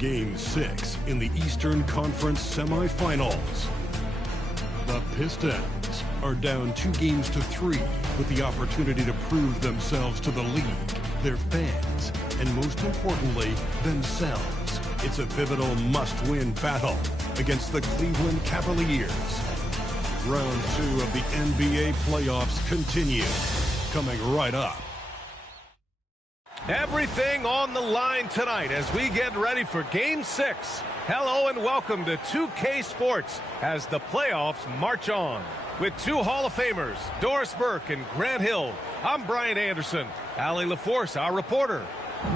Game 6 in the Eastern Conference semifinals. The Pistons are down 2-3 with the opportunity to prove themselves to the league, their fans, and most importantly, themselves. It's a pivotal must-win battle against the Cleveland Cavaliers. Round 2 of the NBA playoffs continue, coming right up. Everything on the line tonight as we get ready for Game 6. Hello and welcome to 2K Sports as the playoffs march on. With two Hall of Famers, Doris Burke and Grant Hill, I'm Brian Anderson. Allie LaForce, our reporter.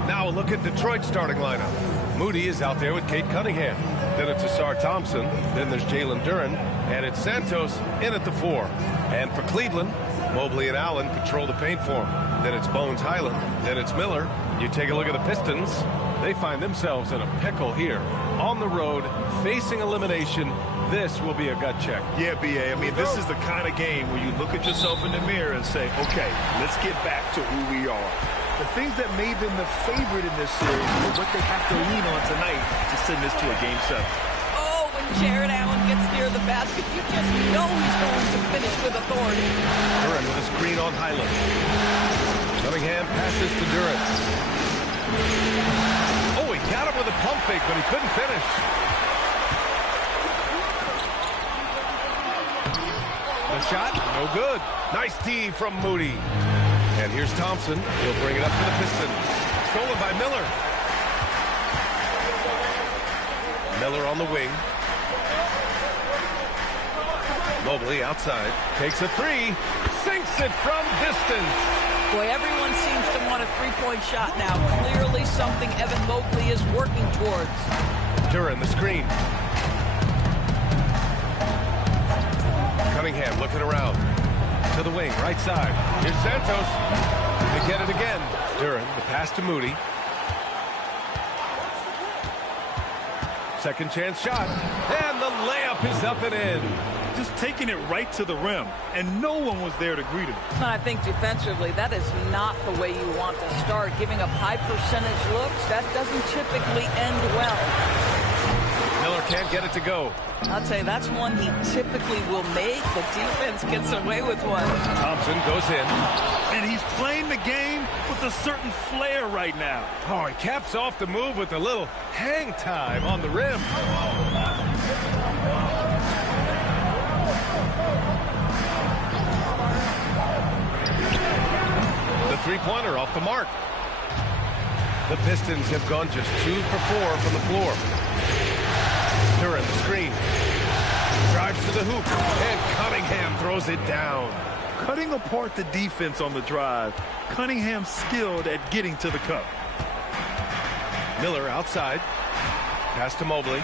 Now a look at Detroit's starting lineup. Moody is out there with Kate Cunningham. Then it's Asar Thompson. Then there's Jalen Duren. And it's Santos in at the 4. And for Cleveland, Mobley and Allen patrol the paint for him. Then it's Bones Highland. Then it's Miller. You take a look at the Pistons. They find themselves in a pickle here. On the road, facing elimination. This will be a gut check. Yeah, B.A. I mean, this is the kind of game where you look at yourself in the mirror and say, okay, let's get back to who we are. The things that made them the favorite in this series are what they have to lean on tonight to send this to a Game 7. Oh, when Jared Allen gets near the basket, you just know he's going to finish with authority. Duren with a screen on Highland. Cunningham passes to Duren. Oh, he got him with a pump fake, but he couldn't finish. The shot, no good. Nice D from Moody. And here's Thompson. He'll bring it up for the Pistons. Stolen by Miller. Miller on the wing. Mobley outside. Takes a 3. Sinks it from distance. Boy, everyone seems to want a three-point shot now. Clearly something Evan Mobley is working towards. Duren the screen. Cunningham looking around. To the wing, right side. Here's Santos. They get it again. Duren, the pass to Moody. Second chance shot. And the layup is up and in. Just taking it right to the rim, and no one was there to greet him. I think defensively, that is not the way you want to start. Giving up high percentage looks, that doesn't typically end well. Miller can't get it to go. I'll tell you, that's one he typically will make. The defense gets away with one. Thompson goes in. And he's playing the game with a certain flair right now. Oh, he caps off the move with a little hang time on the rim. The three-pointer off the mark. The Pistons have gone just 2 for 4 from the floor. Duren the screen. Drives to the hoop. And Cunningham throws it down. Cutting apart the defense on the drive. Cunningham skilled at getting to the cup. Miller outside. Pass to Mobley.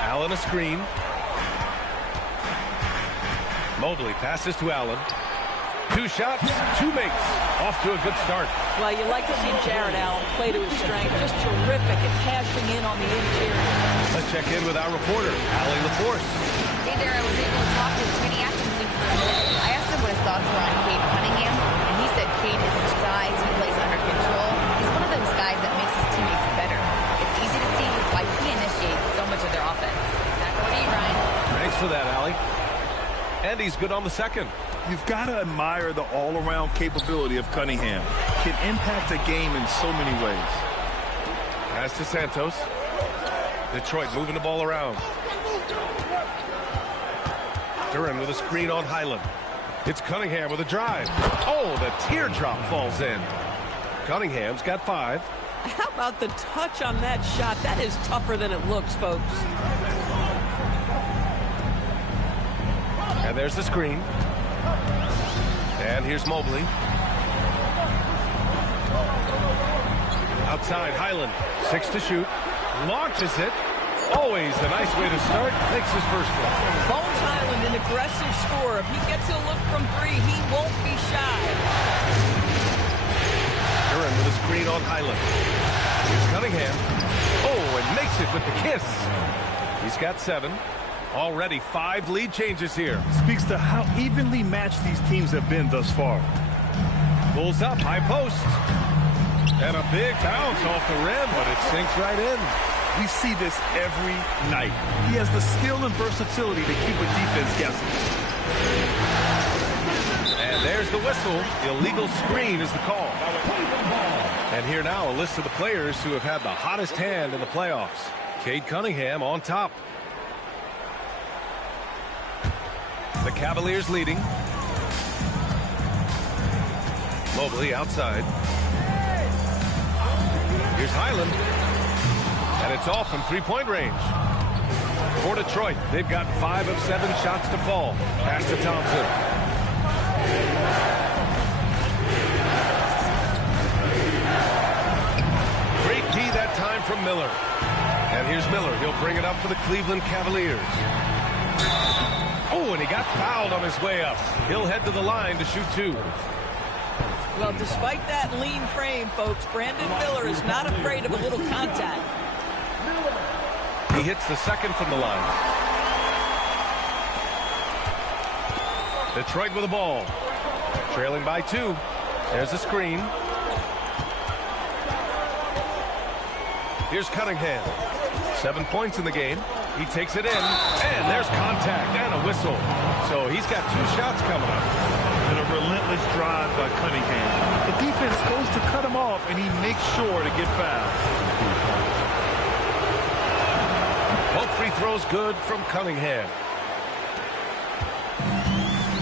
Allen a screen. Mobley passes to Allen. 2 shots, 2 makes. Off to a good start. Well, you like to see Jared Allen play to his strength. Just terrific at cashing in on the interior. Let's check in with our reporter, Allie LaForce. Hey there, I was able to talk with Kenny Atkinson for a minute. I asked him what his thoughts were on Cade Cunningham, and he said Cade is his size, he plays under control. He's one of those guys that makes his teammates better. It's easy to see why he initiates so much of their offense. Back over to you, Ryan. Thanks for that, Allie. And he's good on the second. You've got to admire the all-around capability of Cunningham. Can impact a game in so many ways. Pass to Santos. Detroit moving the ball around. Duren with a screen on Highland. It's Cunningham with a drive. Oh, the teardrop falls in. Cunningham's got 5. How about the touch on that shot? That is tougher than it looks, folks. And there's the screen. And here's Mobley. Outside, Highland. 6 to shoot. Launches it. Always a nice way to start. Makes his first one. Bones Highland, an aggressive scorer. If he gets a look from 3, he won't be shy. Duren with a screen on Highland. Here's Cunningham. Oh, and makes it with the kiss. He's got 7. Already 5 lead changes here. Speaks to how evenly matched these teams have been thus far. Pulls up, high post. And a big bounce off the rim, but it sinks right in. We see this every night. He has the skill and versatility to keep a defense guessing. And there's the whistle. Illegal screen is the call. And here now a list of the players who have had the hottest hand in the playoffs. Cade Cunningham on top. The Cavaliers leading. Mobley outside. Here's Highland. And it's off from three-point range. For Detroit, they've got 5 of 7 shots to fall. Pass to Thompson. Great D that time from Miller. And here's Miller. He'll bring it up for the Cleveland Cavaliers. Oh, and he got fouled on his way up. He'll head to the line to shoot 2. Well, despite that lean frame, folks, Brandon Miller is not afraid of a little contact. He hits the second from the line. Detroit with the ball. Trailing by 2. There's a screen. Here's Cunningham. 7 points in the game. He takes it in. And there's contact and a whistle. So he's got 2 shots coming up. And a relentless drive by Cunningham. The defense goes to cut him off, and he makes sure to get fouled. Both free throws good from Cunningham.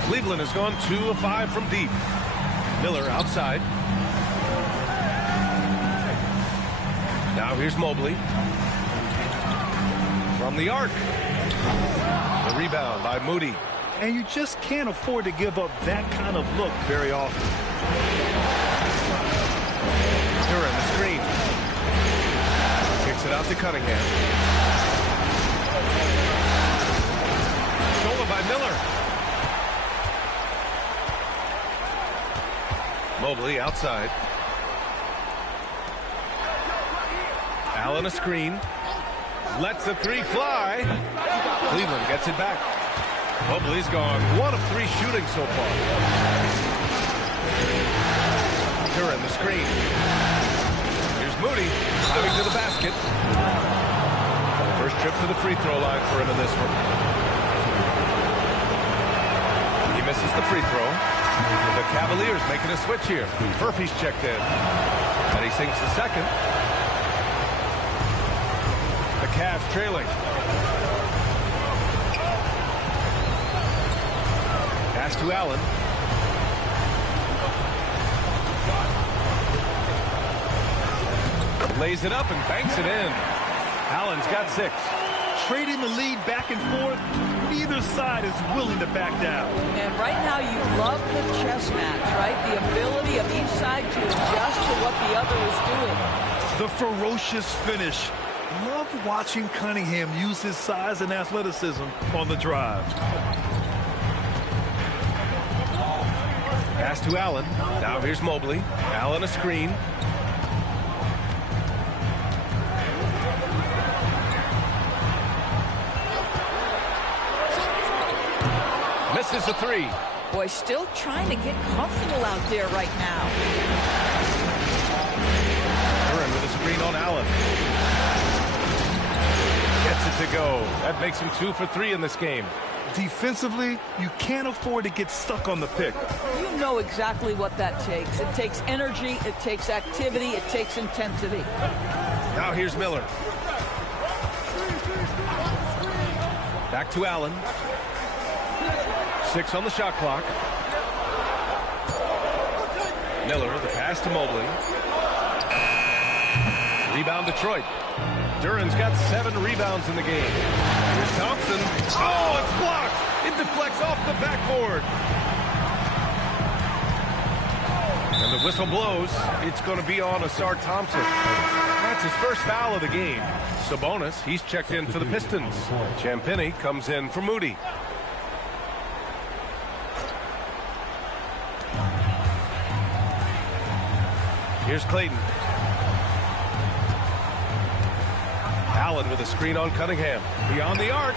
Cleveland has gone 2 of 5 from deep. Miller outside. Now here's Mobley. From the arc. The rebound by Moody. And you just can't afford to give up that kind of look very often. Duran the screen. Kicks it out to Cunningham. Stolen by Miller. Mobley outside. Allen a screen. Lets the 3 fly. Cleveland gets it back. Mobley's gone 1 of 3 shooting so far. Duran the screen. Here's Moody driving to the basket. First trip to the free throw line for him in this one. He misses the free throw. The Cavaliers making a switch here. Murphy's checked in. And he sinks the second. The Cavs trailing. Pass to Allen. Lays it up and banks it in. Allen's got 6. Trading the lead back and forth, neither side is willing to back down. And right now you love the chess match, right? The ability of each side to adjust to what the other is doing. The ferocious finish. Love watching Cunningham use his size and athleticism on the drive. Pass to Allen. Now here's Mobley. Allen a screen. Misses the 3. Boy, still trying to get comfortable out there right now. Duran with a screen on Allen. Gets it to go. That makes him 2 for 3 in this game. Defensively, you can't afford to get stuck on the pick. You know exactly what that takes. It takes energy, it takes activity, it takes intensity. Now here's Miller. Back to Allen. 6 on the shot clock. Miller, the pass to Mobley. Rebound Detroit. Duran's got 7 rebounds in the game. Here's Thompson. Oh, it's blocked. It deflects off the backboard. And the whistle blows. It's going to be on Asar Thompson. That's his first foul of the game. Sabonis, he's checked in for the Pistons. Champagnie comes in for Moody. Here's Clayton. Allen with a screen on Cunningham. Beyond the arc.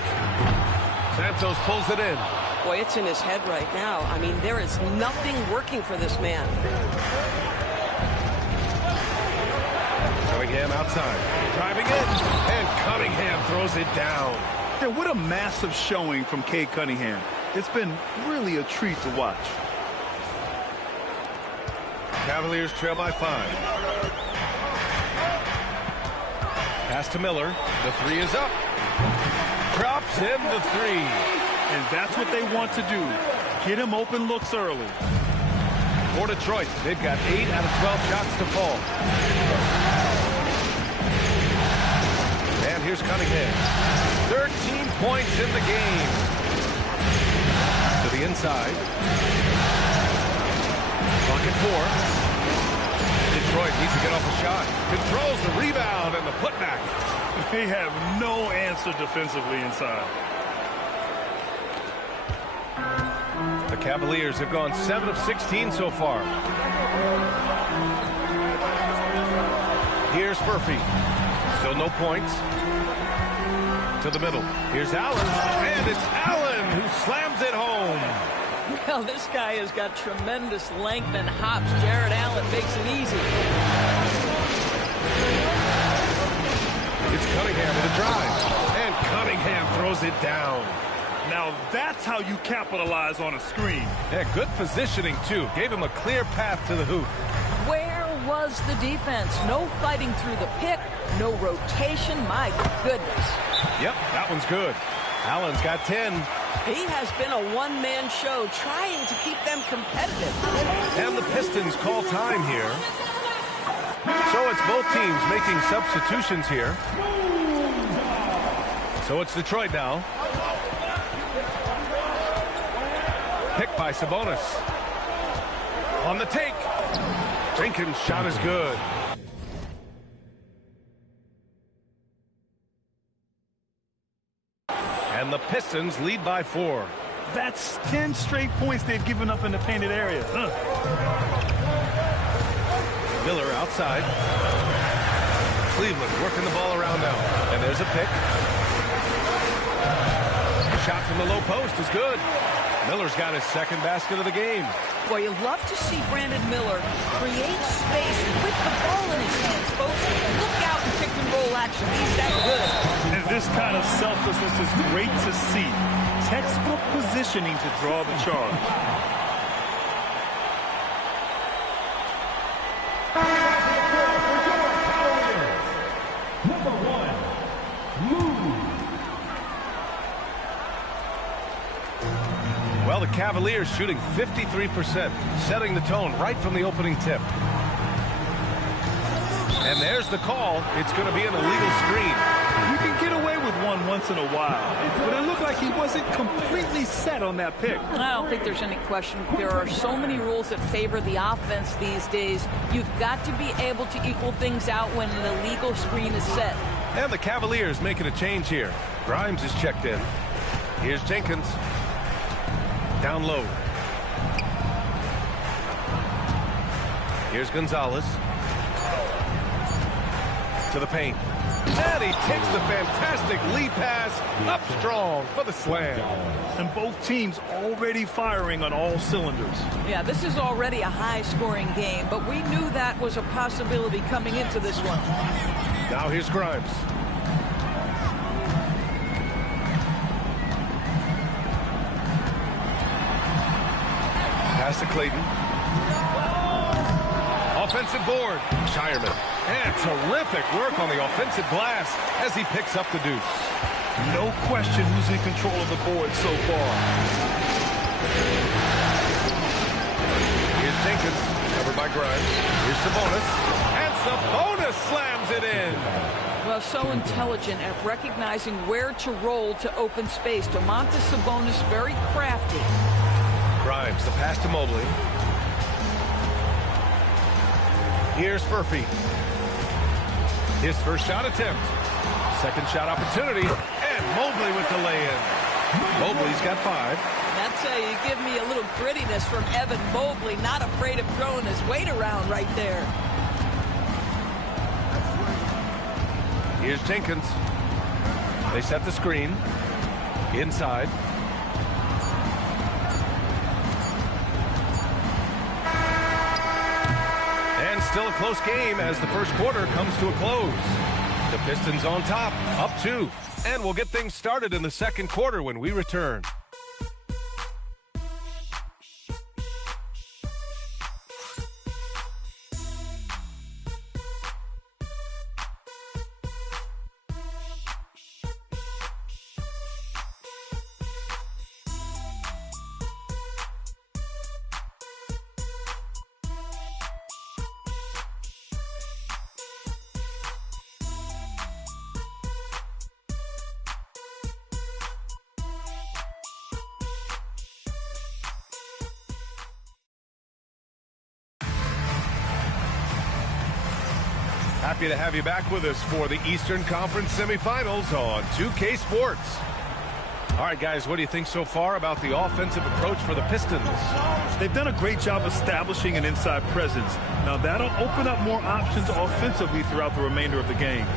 Santos pulls it in. Boy, it's in his head right now. I mean, there is nothing working for this man. Cunningham outside. Driving in. And Cunningham throws it down. Yeah, what a massive showing from Cade Cunningham. It's been really a treat to watch. Cavaliers trail by 5. Pass to Miller. The 3 is up. Drops in the 3. And that's what they want to do. Get him open looks early. For Detroit, they've got 8 out of 12 shots to fall. And here's Cunningham. 13 points in the game. To the inside. Clock at 4. Detroit needs to get off a shot. Controls the rebound and the putback. They have no answer defensively inside. The Cavaliers have gone 7 of 16 so far. Here's Murphy. Still no points. To the middle. Here's Allen. And it's Allen who slams it home. Well, this guy has got tremendous length and hops. Jared Allen makes it easy. It's Cunningham with a drive. And Cunningham throws it down. Now that's how you capitalize on a screen. Yeah, good positioning, too. Gave him a clear path to the hoop. Where was the defense? No fighting through the pick. No rotation. My goodness. Yep, that one's good. Allen's got 10. He has been a one-man show trying to keep them competitive. And the Pistons call time here. So it's both teams making substitutions here. So it's Detroit now. Picked by Sabonis. On the take. Jenkins' shot is good. And the Pistons lead by 4. That's 10 straight points they've given up in the painted area. Miller outside. Cleveland working the ball around now. And there's a pick. The shot from the low post is good. Miller's got his second basket of the game. Boy, you love to see Brandon Miller create space with the ball in his hands, folks. Look out in pick and roll action. He's that good. And this kind of selflessness is great to see. Textbook positioning to draw the charge. Well, the Cavaliers shooting 53%, setting the tone right from the opening tip. And there's the call. It's going to be an illegal screen. You can get away with one once in a while, but it looked like he wasn't completely set on that pick. I don't think there's any question. There are so many rules that favor the offense these days. You've got to be able to equal things out when an illegal screen is set. And the Cavaliers making a change here. Grimes is checked in. Here's Jenkins. Down low. Here's Gonzalez. To the paint. And he takes the fantastic lead pass up strong for the slam. And both teams already firing on all cylinders. Yeah, this is already a high-scoring game, but we knew that was a possibility coming into this one. Now here's Grimes. Pass to Clayton. Offensive board. Shireman. And terrific work on the offensive glass as he picks up the deuce. No question who's in control of the board so far. Here's Jenkins, covered by Grimes. Here's Sabonis. And Sabonis slams it in. Well, so intelligent at recognizing where to roll to open space. Domantas Sabonis very crafty. Grimes, the pass to Mobley. Here's Murphy. His first shot attempt. Second shot opportunity. And Mobley with the lay-in. Mobley's got 5. That's how you give me a little grittiness from Evan Mobley. Not afraid of throwing his weight around right there. Here's Jenkins. They set the screen. Inside. And And still a close game as the first quarter comes to a close. The Pistons on top, up 2. And we'll get things started in the second quarter when we return. Happy to have you back with us for the Eastern Conference semifinals on 2K Sports. All right, guys, what do you think so far about the offensive approach for the Pistons? They've done a great job establishing an inside presence. Now, that'll open up more options offensively throughout the remainder of the game.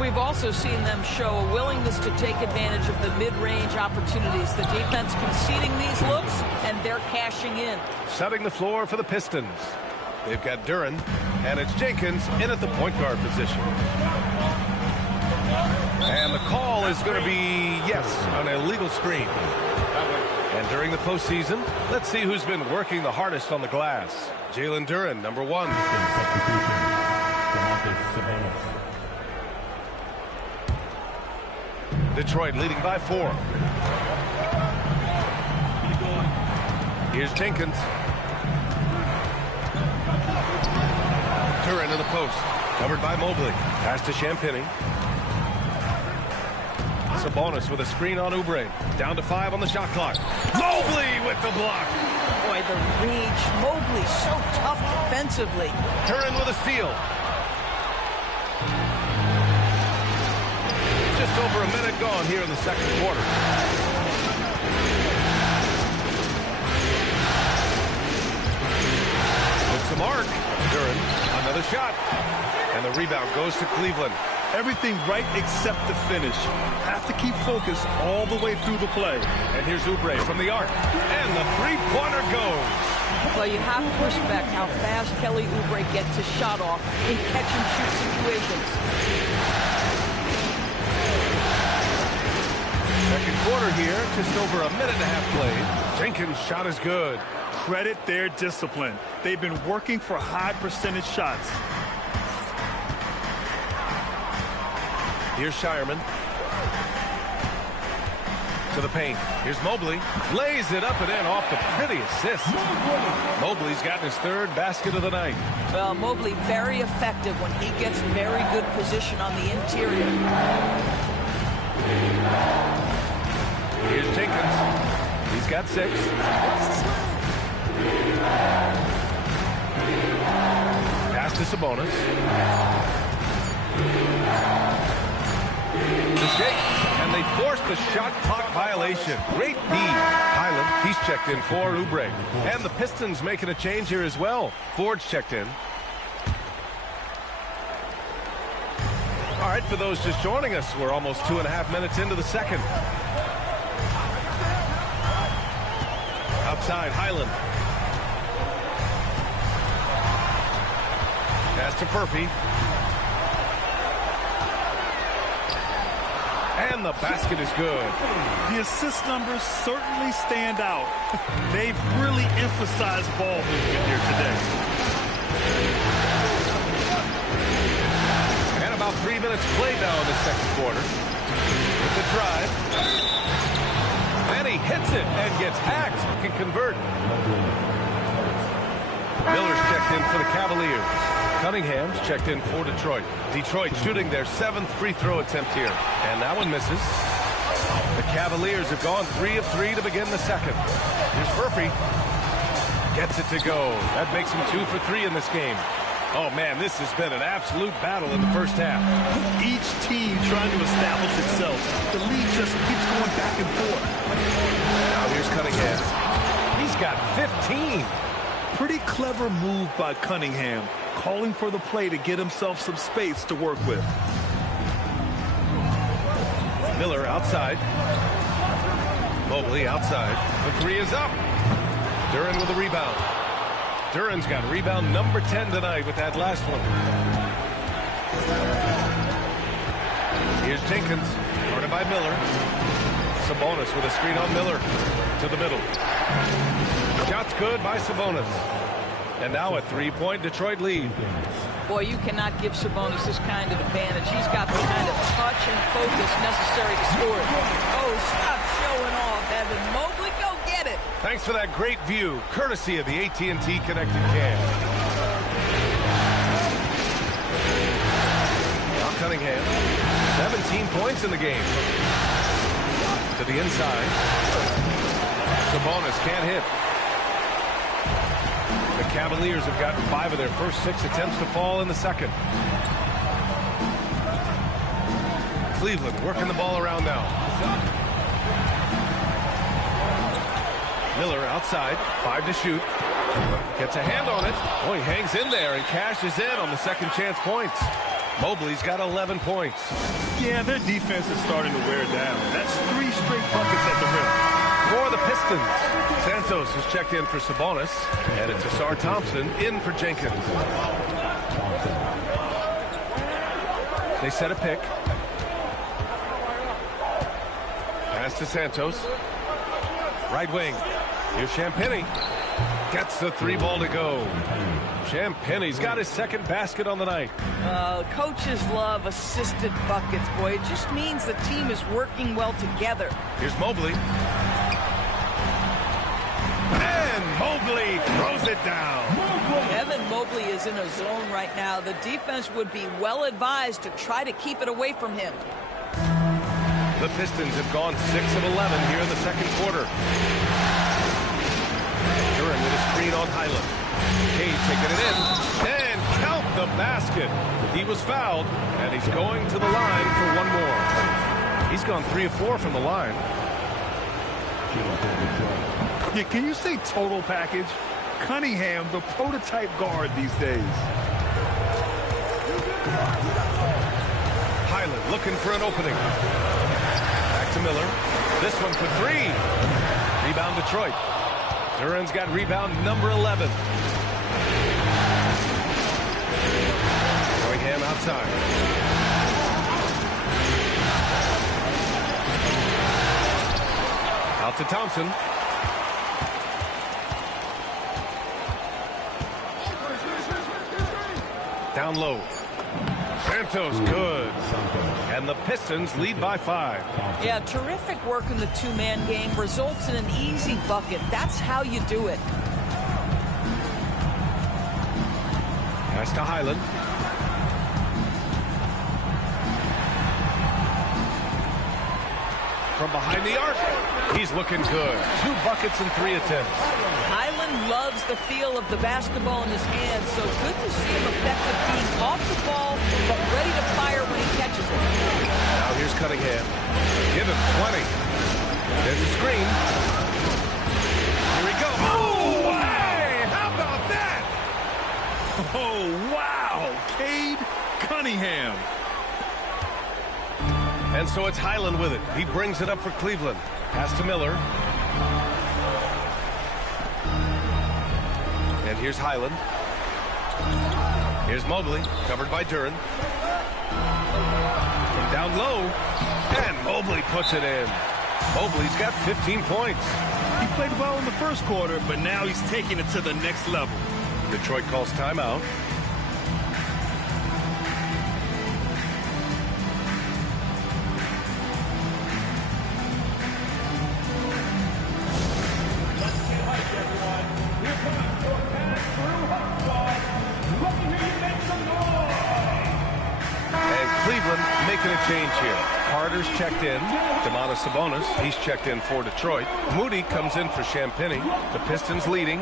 We've also seen them show a willingness to take advantage of the mid-range opportunities. The defense conceding these looks, and they're cashing in. Setting the floor for the Pistons. They've got Duren, and it's Jenkins in at the point guard position. And the call is going to be, yes, an illegal screen. And during the postseason, let's see who's been working the hardest on the glass. Jalen Duren, number 1. Detroit leading by 4. Here's Jenkins. Duren in the post. Covered by Mobley. Pass to Champagny. Sabonis with a screen on Oubre. Down to 5 on the shot clock. Mobley with the block. Boy, the reach. Mobley so tough defensively. Duren with a steal. Just over a minute gone here in the second quarter. Puts the mark. Duren, another shot. And the rebound goes to Cleveland. Everything right except the finish. Have to keep focus all the way through the play. And here's Oubre from the arc. And the three-pointer goes. Well, you have to respect how fast Kelly Oubre gets his shot off in catch-and-shoot situations. Second quarter here, just over a minute and a half played. Jenkins' shot is good. Credit their discipline. They've been working for high percentage shots. Here's Shireman. To the paint. Here's Mobley. Lays it up and in off the pretty assist. Mobley's gotten his 3rd basket of the night. Well, Mobley very effective when he gets very good position on the interior. Here's Jenkins. He's got 6. Pass to Sabonis. The shake, and they force the shot clock violation. Great D. Highland, he's checked in for Oubre. And the Pistons making a change here as well. Ford's checked in. All right, for those just joining us, we're almost 2.5 minutes into the second. Outside, Highland. Pass to Murphy. And the basket is good. The assist numbers certainly stand out. They've really emphasized ball movement here today. And about 3 minutes played now in the second quarter. With the drive. And he hits it and gets hacked. Can convert. Miller's checked in for the Cavaliers. Cunningham's checked in for Detroit. Detroit shooting their 7th free throw attempt here. And that one misses. The Cavaliers have gone 3 of 3 to begin the second. Here's Murphy. Gets it to go. That makes him 2 for 3 in this game. Oh, man, this has been an absolute battle in the first half. Each team trying to establish itself. The lead just keeps going back and forth. Now here's Cunningham. He's got 15. Pretty clever move by Cunningham, calling for the play to get himself some space to work with. Miller outside. Mobley outside. The 3 is up. Duren with the rebound. Duran's got rebound number 10 tonight with that last one. Here's Jenkins, guarded by Miller. Sabonis with a screen on Miller to the middle. Shot's good by Sabonis. And now a three-point Detroit lead. Boy, you cannot give Sabonis this kind of advantage. He's got the kind of touch and focus necessary to score it. Oh, stop showing off, Evan Mobley. Go get it. Thanks for that great view, courtesy of the AT&T Connected Cam. Now Cunningham, 17 points in the game. To the inside. Sabonis can't hit. The Cavaliers have gotten 5 of their first 6 attempts to fall in the second. Cleveland working the ball around now. Miller outside, 5 to shoot. Gets a hand on it. Oh, he hangs in there and cashes in on the second chance points. Mobley's got 11 points. Yeah, their defense is starting to wear down. That's 3 straight buckets at the rim. For the Pistons, Santos has checked in for Sabonis, and it's Asar Thompson in for Jenkins. They set a pick. Pass to Santos. Right wing. Here's Champagnie. Gets the 3 ball to go. Champagnie's got his second basket on the night. Coaches love assisted buckets, boy. It just means the team is working well together. Here's Mobley. And Mobley throws it down. Evan Mobley is in a zone right now. The defense would be well advised to try to keep it away from him. The Pistons have gone 6 of 11 here in the second quarter. Duran with a screen on Highland. Cade taking it in. And count the basket. He was fouled, and he's going to the line for one more. He's gone 3 of 4 from the line. Yeah, can you say total package? Cunningham, the prototype guard these days. Highland looking for an opening. Back to Miller. This one for 3. Rebound Detroit. Duran's got rebound number 11. Cunningham outside. Out to Thompson. Down low. Santos good. And the Pistons lead by 5. Yeah, terrific work in the two-man game results in an easy bucket. That's how you do it. Pass to Highland. From behind the arc. He's looking good. 2 buckets and 3 attempts. Highland loves the feel of the basketball in his hands, so good to see him effective being off the ball, but ready to fire when he catches it. Now here's Cunningham. Give him 20. There's a screen. Here we go. Oh, hey! How about that? Oh, wow. Cade Cunningham. And so it's Highland with it. He brings it up for Cleveland. Pass to Miller. And here's Highland. Here's Mobley, covered by Duran. From down low. And Mobley puts it in. Mobley's got 15 points. He played well in the first quarter, but now he's taking it to the next level. Detroit calls timeout. Making a change here. Carter's checked in. Domantas Sabonis, he's checked in for Detroit. Moody comes in for Champagnie. The Pistons leading.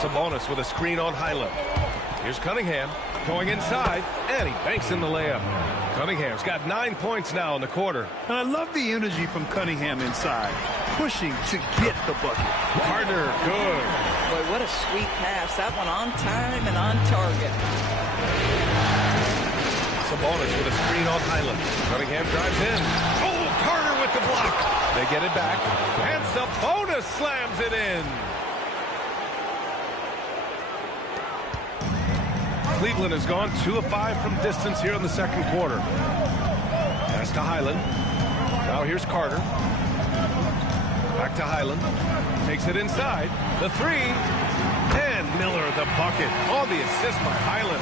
Sabonis with a screen on Highland. Here's Cunningham going inside, and he banks in the layup. Cunningham's got 9 points now in the quarter. And I love the energy from Cunningham inside, pushing to get the bucket. Carter, good. Boy, what a sweet pass. That one on time and on target. Sabonis with a screen on Highland. Cunningham drives in. Oh, Carter with the block. They get it back. And Sabonis slams it in. Cleveland has gone 2 of 5 from distance here in the second quarter. Pass to Highland. Now here's Carter. Back to Highland. Takes it inside. The three. And Miller the bucket. On the assist by Highland.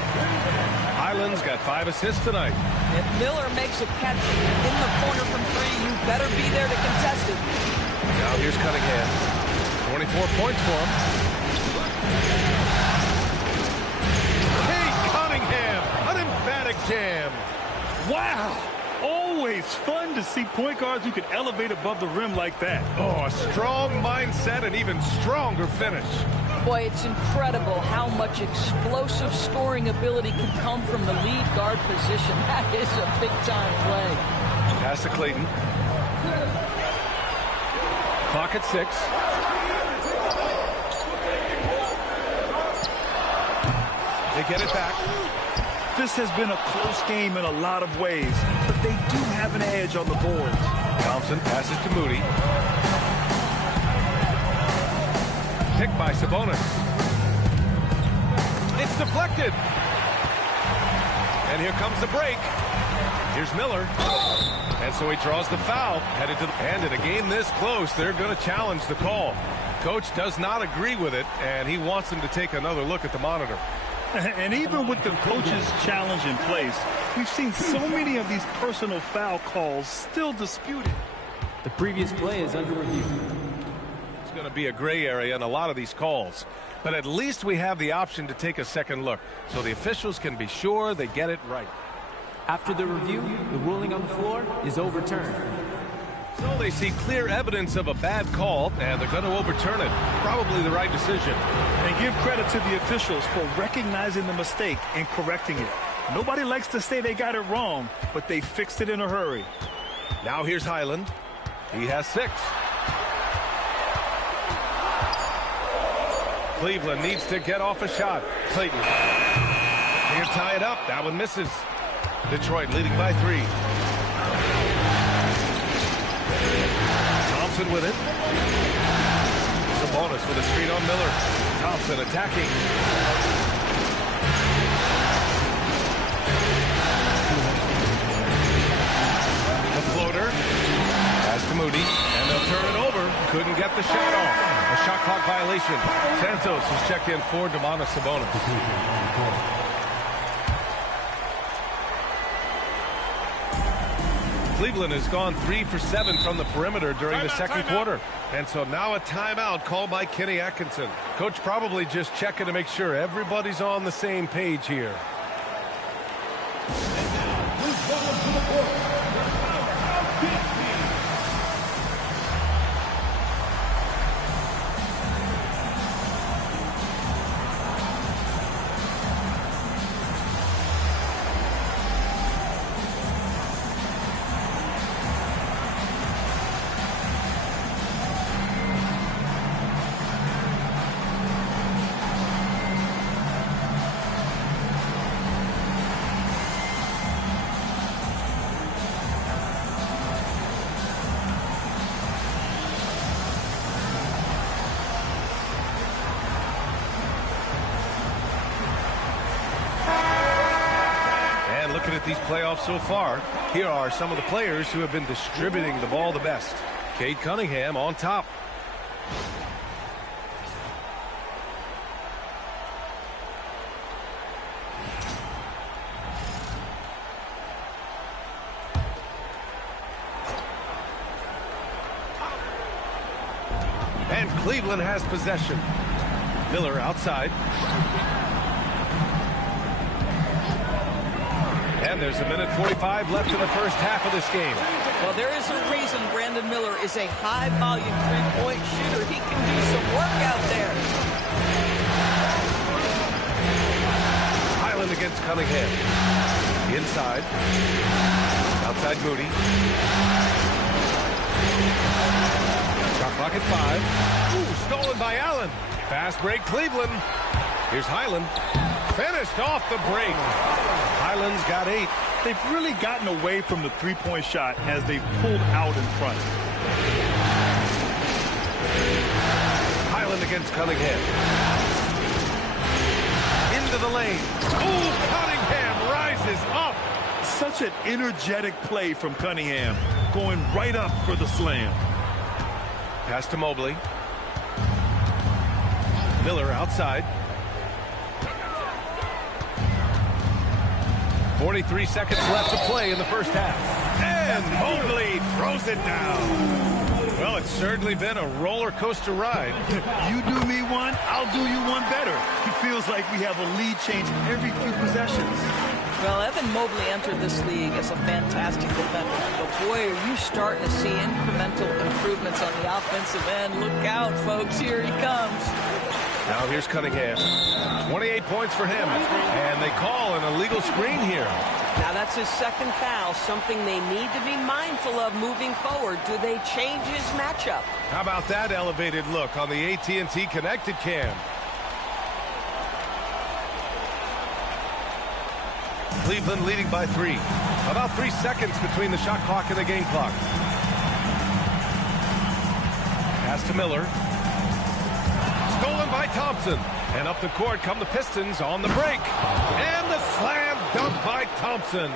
Highland's got 5 assists tonight. If Miller makes a catch in the corner from 3, you better be there to contest it. Now here's Cunningham. 24 points for him. Hey, Cunningham! An emphatic jam. Wow! Always fun to see point guards who can elevate above the rim like that. Oh, a strong mindset and even stronger finish. Boy, it's incredible how much explosive scoring ability can come from the lead guard position. That is a big-time play. Pass to Clayton. Clock at 6. They get it back. This has been a close game in a lot of ways, but they do have an edge on the boards. Thompson passes to Moody. Picked by Sabonis. It's deflected. And here comes the break. Here's Miller. And so he draws the foul. Headed to the and in a game this close, they're going to challenge the call. Coach does not agree with it, and he wants them to take another look at the monitor. And even with the coach's challenge in place, we've seen so many of these personal foul calls still disputed. The previous play is under review. It's going to be a gray area in a lot of these calls. But at least we have the option to take a second look, so the officials can be sure they get it right. After the review, the ruling on the floor is overturned. So they see clear evidence of a bad call, and they're going to overturn it. Probably the right decision. And give credit to the officials for recognizing the mistake and correcting it. Nobody likes to say they got it wrong, but they fixed it in a hurry. Now here's Highland. He has 6. Cleveland needs to get off a shot. Clayton can't tie it up. That one misses. Detroit leading by 3. Thompson with it. Sabonis with a screen on Miller. Thompson attacking. The floater. Pass to Moody. And they'll turn it over. Couldn't get the shot off. A shot clock violation. Santos is checked in for Domantas Sabonis. Cleveland has gone 3 for 7 from the perimeter during the second quarter. And so now a timeout called by Kenny Atkinson. Coach probably just checking to make sure everybody's on the same page here. Looking at these playoffs so far, here are some of the players who have been distributing the ball the best. Cade Cunningham on top. And Cleveland has possession. Miller outside. And there's a minute 45 left in the first half of this game. Well, there is a reason Brandon Miller is a high-volume three-point shooter. He can do some work out there. Highland against Cunningham. Inside. Outside Moody. Shot clock at 5. Ooh, stolen by Allen. Fast break Cleveland. Here's Highland. Finished off the break. Highland's got 8. They've really gotten away from the three-point shot as they've pulled out in front. Highland against Cunningham. into the lane. Oh, Cunningham rises up. Such an energetic play from Cunningham, going right up for the slam. Pass to Mobley. Miller outside. 43 seconds left to play in the first half. And Mobley throws it down. Well, it's certainly been a roller coaster ride. You do me one, I'll do you one better. He feels like we have a lead change every few possessions. Well, Evan Mobley entered this league as a fantastic defender. But boy, are you starting to see incremental improvements on the offensive end. Look out, folks. Here he comes. Now here's Cunningham. 28 points for him. And they call an illegal screen here. Now that's his second foul, something they need to be mindful of moving forward. Do they change his matchup? How about that elevated look on the AT&T connected cam? Cleveland leading by 3. About 3 seconds between the shot clock and the game clock. Pass to Miller. Stolen by Thompson. And up the court come the Pistons on the break. And the slam dunk by Thompson.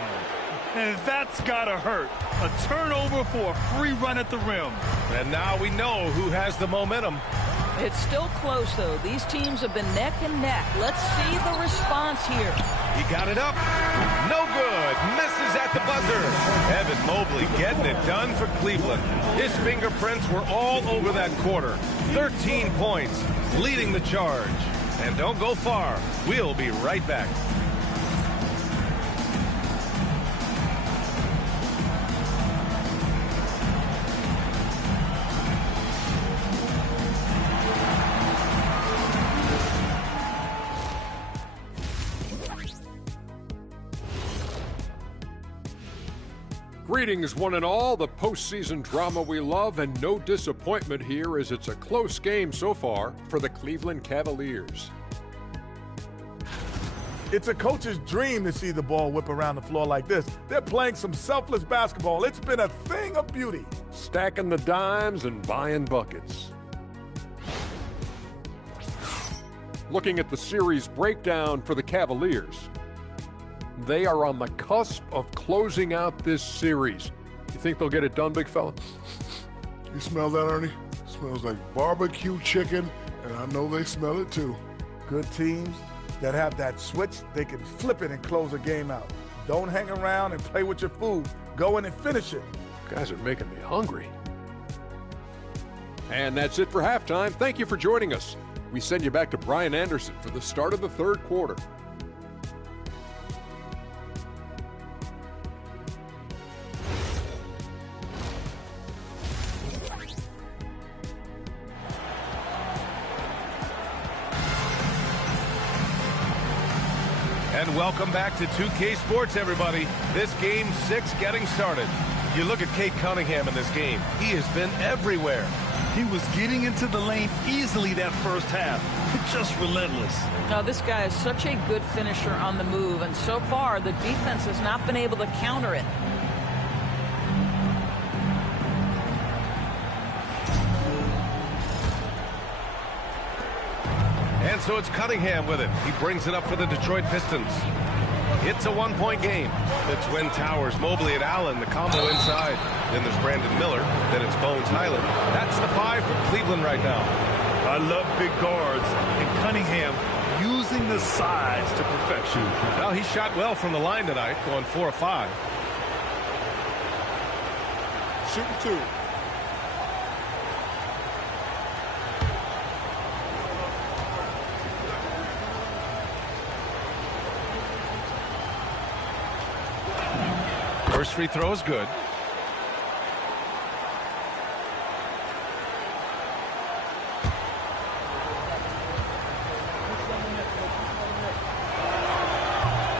And that's gotta hurt. A turnover for a free run at the rim. And now we know who has the momentum. It's still close, though. These teams have been neck and neck. Let's see the response here. He got it up. No good. Misses at the buzzer. Evan Mobley getting it done for Cleveland. His fingerprints were all over that quarter. 13 points, leading the charge. And don't go far. We'll be right back. Greetings, one and all. The postseason drama we love, and no disappointment here as it's a close game so far for the Cleveland Cavaliers. It's a coach's dream to see the ball whip around the floor like this. They're playing some selfless basketball. It's been a thing of beauty. Stacking the dimes and buying buckets. Looking at the series breakdown for the Cavaliers. They are on the cusp of closing out this series. You think they'll get it done, big fella? You smell that, Ernie? It smells like barbecue chicken, and I know they smell it too. Good teams that have that switch, they can flip it and close a game out. Don't hang around and play with your food. Go in and finish it. Guys are making me hungry. And that's it for halftime. Thank you for joining us. We send you back to Brian Anderson for the start of the third quarter. And welcome back to 2K Sports, everybody. This game 6 getting started. You look at Cade Cunningham in this game. He has been everywhere. He was getting into the lane easily that first half. Just relentless. Now, this guy is such a good finisher on the move, and so far the defense has not been able to counter it. And so it's Cunningham with it. He brings it up for the Detroit Pistons. It's a one-point game. The Twin Towers, Mobley and Allen, the combo inside. Then there's Brandon Miller. Then it's Bones Highland. That's the 5 for Cleveland right now. I love big guards, and Cunningham using the size to perfection. Well, he shot well from the line tonight, going 4 of 5. Shooting 2. First free throw is good.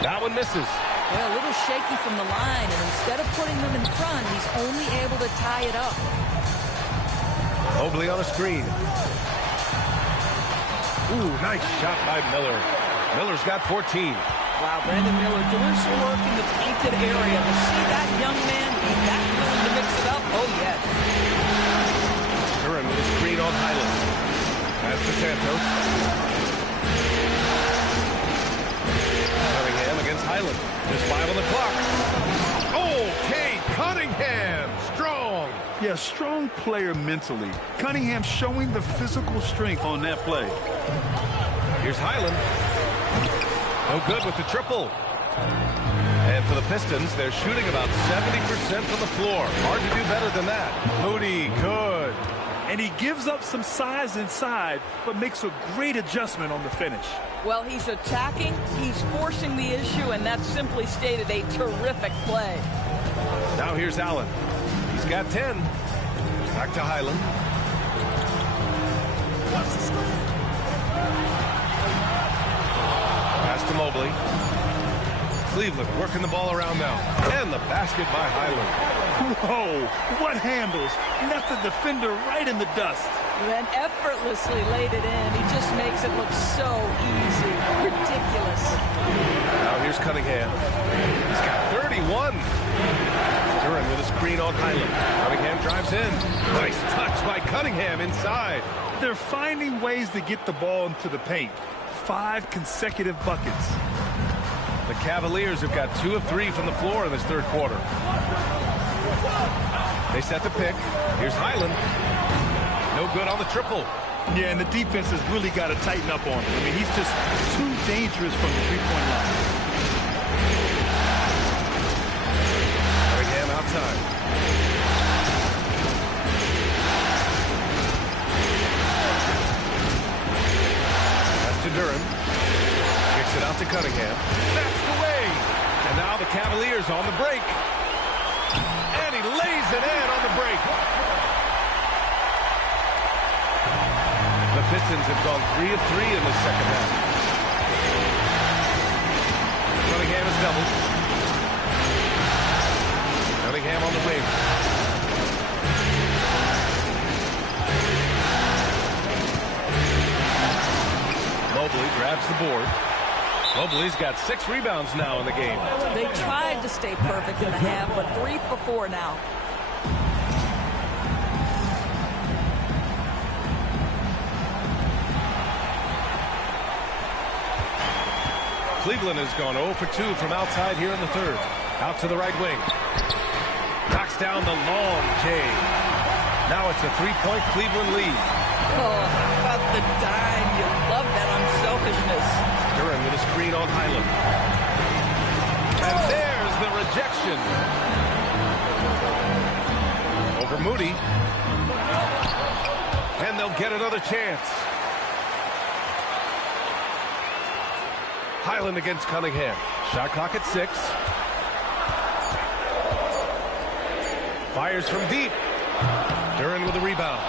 That one misses. Well, a little shaky from the line, and instead of putting them in front, he's only able to tie it up. Mobley on a screen. Ooh, nice shot by Miller. Miller's got 14. Wow, Brandon Miller doing some work in the painted area. To see that young man be that willing to mix it up, oh yes. Curran with a screen on Highland. Pass to Santos. Cunningham, strong. Yeah, strong player mentally. Cunningham showing the physical strength on that play. Here's Highland. No good with the triple. And for the Pistons, they're shooting about 70% from the floor. Hard to do better than that. Moody, good. And he gives up some size inside, but makes a great adjustment on the finish. Well, he's attacking, he's forcing the issue, and that's simply stated a terrific play. Now here's Allen. He's got 10. Back to Highland. Pass to Mobley. Cleveland working the ball around now. And the basket by Highland. Whoa, what handles? Left the defender right in the dust. Then effortlessly laid it in. He just makes it look so easy. Ridiculous. Now here's Cunningham. He's got 31. Duran with a screen on Highland. Cunningham drives in. Nice touch by Cunningham inside. They're finding ways to get the ball into the paint. 5 consecutive buckets. The Cavaliers have got 2 of 3 from the floor in this third quarter. They set the pick. Here's Highland. No good on the triple. Yeah, and the defense has really got to tighten up on him. I mean, he's just too dangerous from the three-point line. Cunningham outside. Pass to Duran. Kicks it out to Cunningham. Snaps away. And now the Cavaliers on the break. And he lays it in on the break. The Pistons have gone 3 of 3 in the second half. Cunningham is doubled. Cunningham on the wing. Mobley grabs the board. Mobley's got 6 rebounds now in the game. They tried to stay perfect in the half, but 3 for 4 now. Cleveland has gone 0 for 2 from outside here in the third. Out to the right wing. Knocks down the long J. Now it's a 3-point Cleveland lead. Oh, how about the dime? You love that unselfishness. Duran with a screen on Highland. And there's the rejection. Over Moody. And they'll get another chance. Highland against Cunningham. Shot clock at 6. Fires from deep. Duran with a rebound.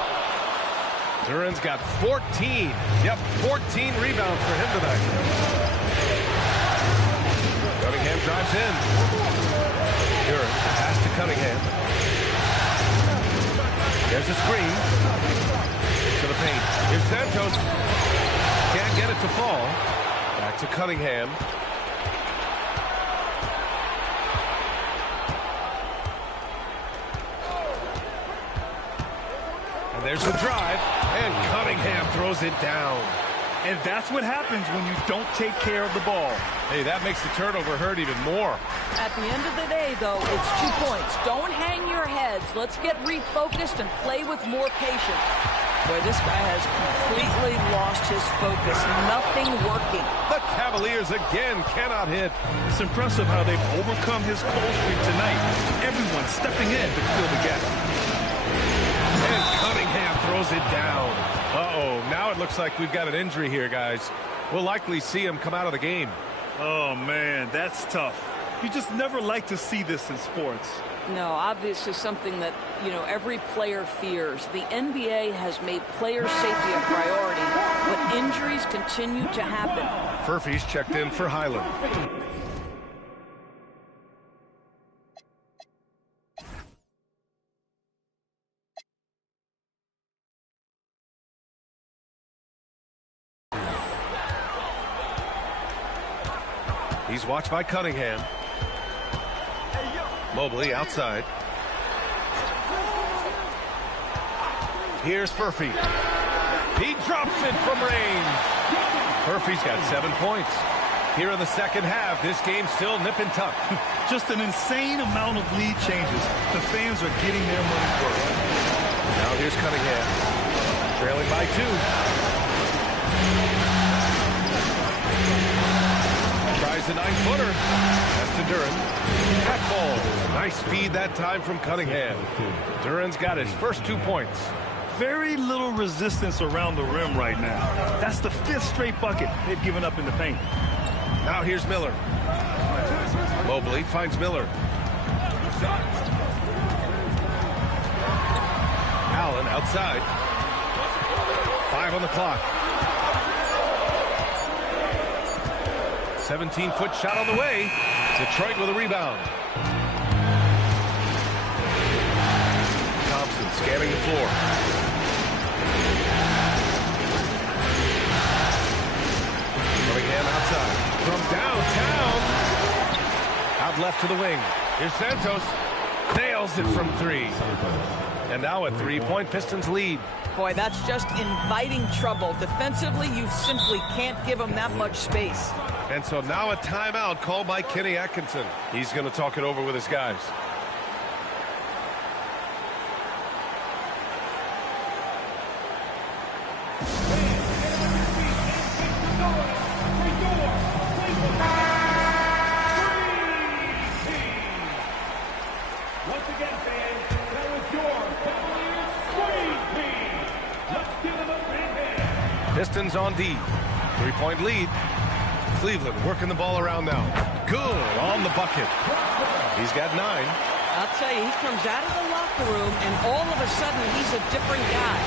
Duran's got 14. Yep, 14 rebounds for him tonight. Cunningham drives in. Duran pass to Cunningham. There's a screen. To the paint. Here's Santos. Can't get it to fall. Back to Cunningham. And there's the drive. And Cunningham throws it down. And that's what happens when you don't take care of the ball. Hey, that makes the turnover hurt even more. At the end of the day, though, it's 2 points. Don't hang your heads. Let's get refocused and play with more patience. Boy, this guy has completely lost his focus. Nothing working. The Cavaliers again cannot hit. It's impressive how they've overcome his cold streak tonight. Everyone stepping in to fill the gap. And Cunningham throws it down. Uh-oh, now it looks like we've got an injury here, guys. We'll likely see him come out of the game. Oh, man, that's tough. You just never like to see this in sports. No, obviously something that, every player fears. The NBA has made player safety a priority, but injuries continue to happen. Furphy's checked in for Highland. He's watched by Cunningham. Mobley outside. Here's Furphy. He drops it from range. Furphy's got 7 points. Here in the second half, this game's still nip and tuck. Just an insane amount of lead changes. The fans are getting their money's worth. Now here's Cunningham, trailing by 2. Tries the 9-footer. That's to Duren. That falls. Nice feed that time from Cunningham. Duren's got his first 2 points. Very little resistance around the rim right now. That's the 5th straight bucket they've given up in the paint. Now here's Miller. Mobley finds Miller. Allen outside. 5 on the clock. 17-foot shot on the way. Detroit with a rebound. Thompson scanning the floor. Cunningham outside. From downtown. Out left to the wing. Here's Santos. Nails it from 3. And now a 3-point Pistons lead. Boy, that's just inviting trouble. Defensively, you simply can't give them that much space. And so now a timeout called by Kenny Atkinson. He's going to talk it over with his guys. Pistons on D. 3-point lead. Cleveland working the ball around now. Good on the bucket. He's got 9. I'll tell you, he comes out of the locker room, and all of a sudden, he's a different guy.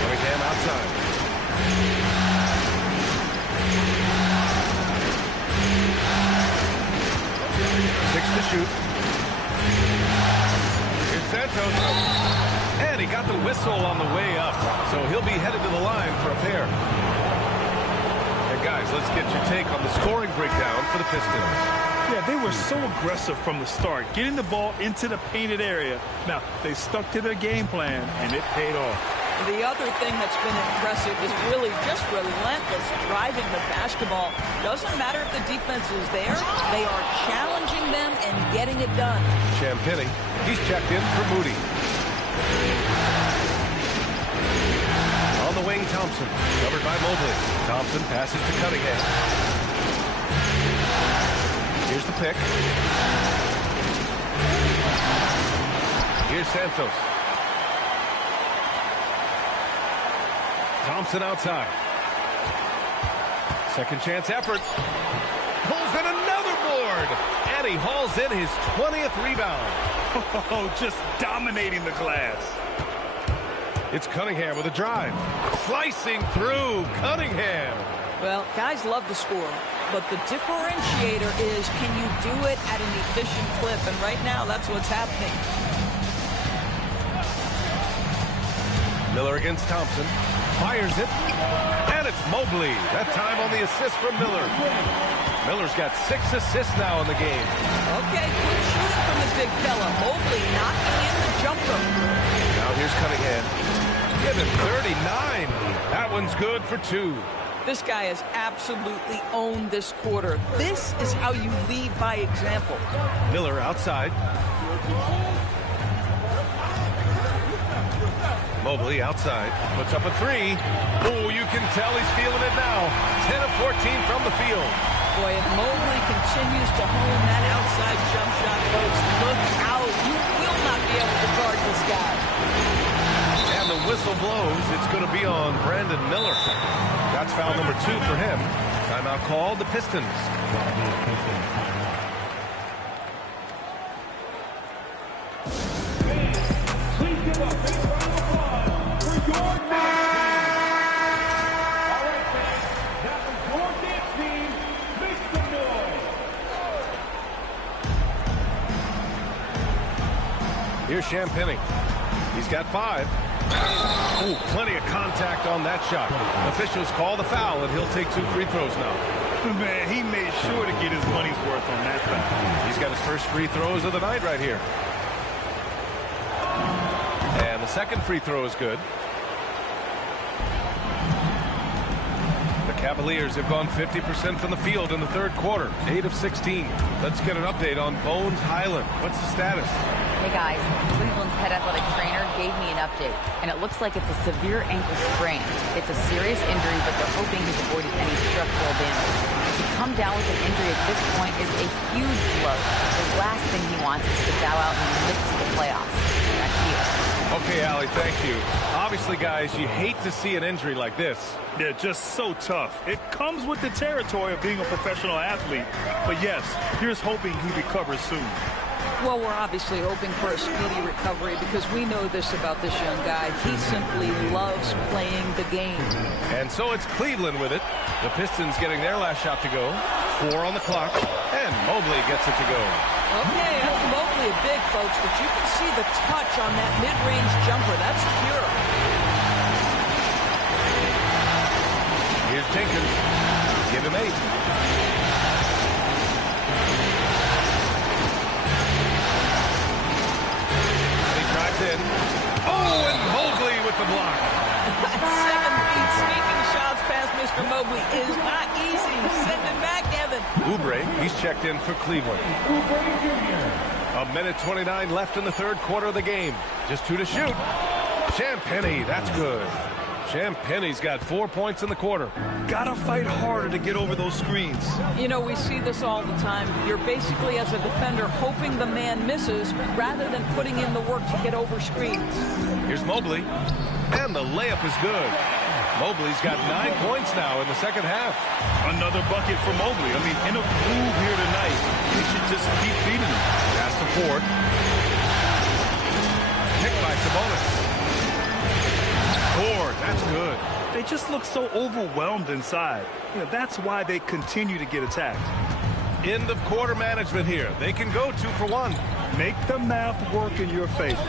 Cunningham outside. Six to shoot. Here's Santos. And he got the whistle on the way up, so he'll be headed to the line for a pair. And guys, let's get your take on the scoring breakdown for the Pistons. Yeah, they were so aggressive from the start, getting the ball into the painted area. Now, they stuck to their game plan, and it paid off. The other thing that's been impressive is really just relentless driving the basketball. Doesn't matter if the defense is there, they are challenging them and getting it done. Champagny, he's checked in for Moody. On the wing, Thompson, covered by Mobley. Thompson passes to Cunningham. Here's the pick. Here's Santos. Thompson outside. Second chance effort. Pulls in another board. And he hauls in his 20th rebound. Oh, just dominating the glass. It's Cunningham with a drive. Slicing through Cunningham. Well, guys love to score, but the differentiator is, can you do it at an efficient clip? And right now, that's what's happening. Miller against Thompson. Fires it. And it's Mobley. That time on the assist from Miller. Miller's got 6 assists now in the game. Okay, good shooting from the big fella. Mobley knocking in the jumper. Now here's Cunningham. Give him 39. That one's good for 2. This guy has absolutely owned this quarter. This is how you lead by example. Miller outside. Mobley outside. Puts up a 3. Oh, you can tell he's feeling it now. 10 of 14 from the field. Boy, if Mobley continues to hone that outside jump shot, folks, look out. You will not be able to guard this guy. And the whistle blows. It's going to be on Brandon Miller. That's foul number 2 for him. Timeout called the Pistons. Please give a big round of applause for your dance team. All right, fans, that was your dance team. Make some noise. Here's Champagny. He's got 5. Ooh, plenty of contact on that shot. Officials call the foul, and he'll take 2 free throws now. Man, he made sure to get his money's worth on that foul. He's got his first free throws of the night right here. And the second free throw is good. Cavaliers have gone 50% from the field in the third quarter, 8 of 16. Let's get an update on Bones Highland. What's the status? Hey guys, Cleveland's head athletic trainer gave me an update, and it looks like it's a severe ankle sprain. It's a serious injury, but they're hoping he's avoided any structural damage. To come down with an injury at this point is a huge blow. The last thing he wants is to bow out in the midst of the playoffs. Back to you. Okay, Allie, thank you. Obviously, guys, you hate to see an injury like this. Yeah, just so tough. It comes with the territory of being a professional athlete. But yes, here's hoping he recovers soon. Well, we're obviously hoping for a speedy recovery because we know this about this young guy. He simply loves playing the game. And so it's Cleveland with it. The Pistons getting their last shot to go. 4 on the clock. And Mobley gets it to go. Okay, that's Mobley big, folks, but you can see the touch on that mid-range jumper. That's pure. Here's Jenkins. Give him 8. In. Oh, and Mobley with the block. 7 feet sneaking shots past Mr. Mobley is not easy. Send him back, Evan. Oubre, he's checked in for Cleveland. A minute 29 left in the third quarter of the game. Just 2 to shoot. Champagnie, that's good. Champagnie's got 4 points in the quarter. Gotta fight harder to get over those screens. You know, we see this all the time. You're basically, as a defender, hoping the man misses rather than putting in the work to get over screens. Here's Mobley. And the layup is good. Mobley's got 9 points now in the second half. Another bucket for Mobley. I mean, in a groove here tonight. He should just keep feeding him. Pass to Ford. Picked by Sabonis. Ford, that's good. They just look so overwhelmed inside. You know, that's why they continue to get attacked. End of quarter management here. They can go 2 for 1. Make the math work in your favor.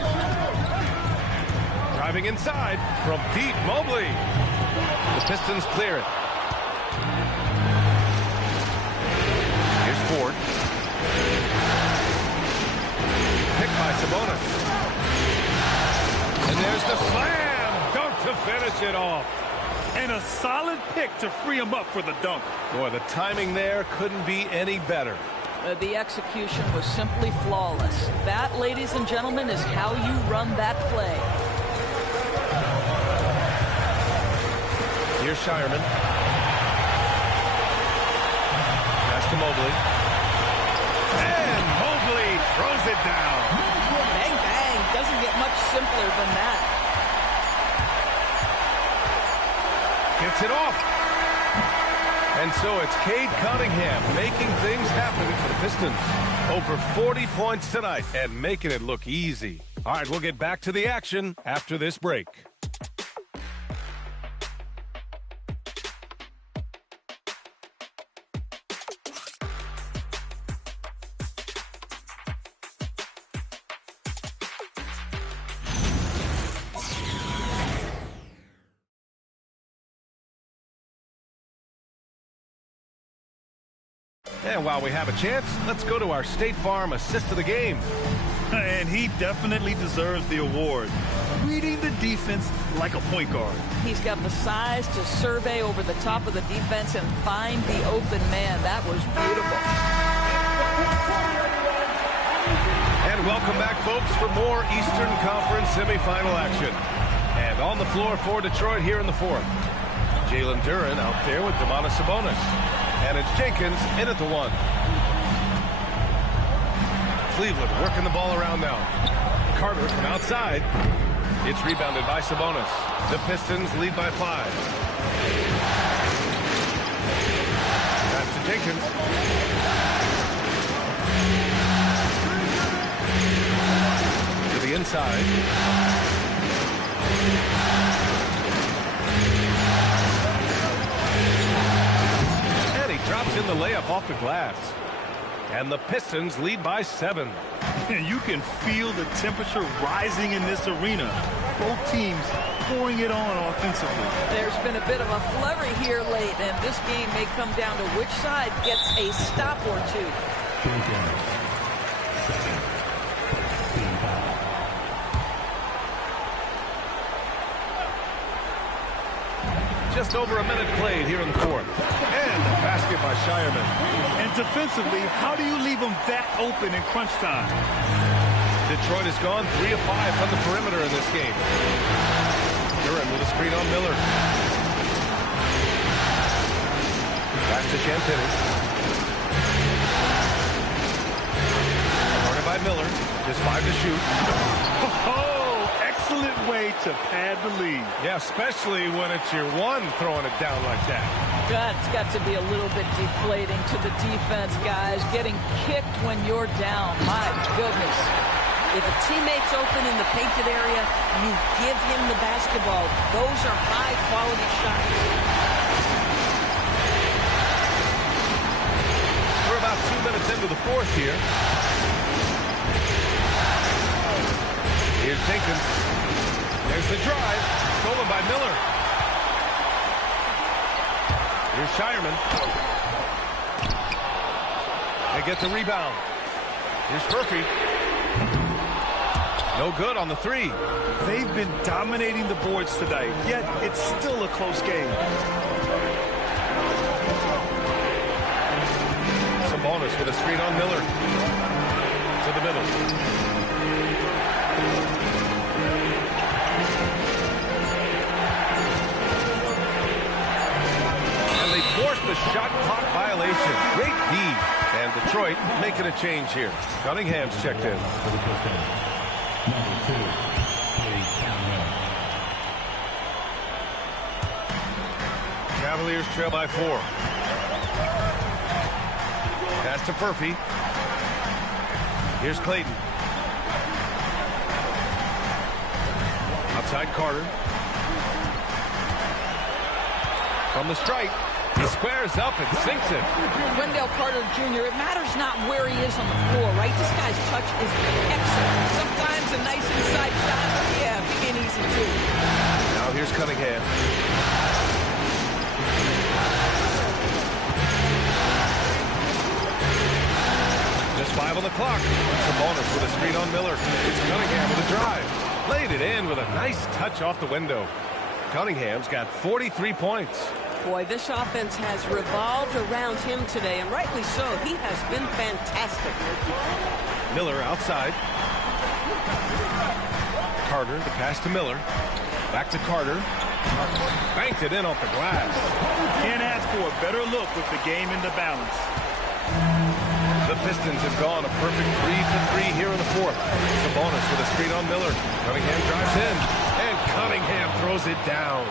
Driving inside from deep, Mobley. The Pistons clear it. Here's Ford. Picked by Sabonis. And there's the slam. Dunk to finish it off. And a solid pick to free him up for the dunk. Boy, the timing there couldn't be any better. The execution was simply flawless. That, ladies and gentlemen, is how you run that play. Here's Shireman. Pass to Mobley. And Mobley throws it down. Bang, bang. Doesn't get much simpler than that. Gets it off. And so it's Cade Cunningham making things happen for the Pistons. Over 40 points tonight and making it look easy. All right, we'll get back to the action after this break. And while we have a chance, let's go to our State Farm assist of the game. And he definitely deserves the award. Reading the defense like a point guard. He's got the size to survey over the top of the defense and find the open man. That was beautiful. And welcome back, folks, for more Eastern Conference semifinal action. And on the floor for Detroit here in the fourth. Jalen Duren out there with Domantas Sabonis. And it's Jenkins in at the 1. Cleveland working the ball around now. Carter from outside. It's rebounded by Sabonis. The Pistons lead by 5. Pass to Jenkins. To the inside. Drops in the layup off the glass. And the Pistons lead by 7. And you can feel the temperature rising in this arena. Both teams pouring it on offensively. There's been a bit of a flurry here late, and this game may come down to which side gets a stop or 2. Just over a minute played here in the fourth. And a basket by Shireman. And defensively, how do you leave them that open in crunch time? Detroit has gone 3 of 5 from the perimeter in this game. Duren with a screen on Miller. Pass to Champagny. Guarded by Miller. Just 5 to shoot. Oh, excellent way to pad the lead. Yeah, especially when it's your one throwing it down like that. That's got to be a little bit deflating to the defense, guys. Getting kicked when you're down. My goodness. If a teammate's open in the painted area, you give him the basketball. Those are high-quality shots. We're about 2 minutes into the fourth here. Here's Jenkins. There's the drive. Stolen by Miller. Here's Shireman. They get the rebound. Here's Murphy. No good on the three. They've been dominating the boards tonight, yet it's still a close game. Sabonis with a screen on Miller. To the middle. And they forced the shot clock violation. Great D. And Detroit making a change here. Cunningham's checked in. For the Pistons. Number 2, Cavaliers trail by 4. Pass to Murphy. Here's Clayton. Outside Carter. From the stripe. He squares up and sinks it. Wendell Carter Jr., it matters not where he is on the floor, right? This guy's touch is excellent. Sometimes a nice inside shot, yeah, big and easy too. Now here's Cunningham. Just 5 on the clock. Sabonis with a screen on Miller. It's Cunningham with a drive. Played it in with a nice touch off the window. Cunningham's got 43 points. Boy, this offense has revolved around him today, and rightly so. He has been fantastic. Miller outside. Carter, the pass to Miller. Back to Carter. Banked it in off the glass. Can't ask for a better look with the game in the balance. The Pistons have gone a perfect 3 for 3 here in the fourth. Sabonis with a screen on Miller. Cunningham drives in, and Cunningham throws it down.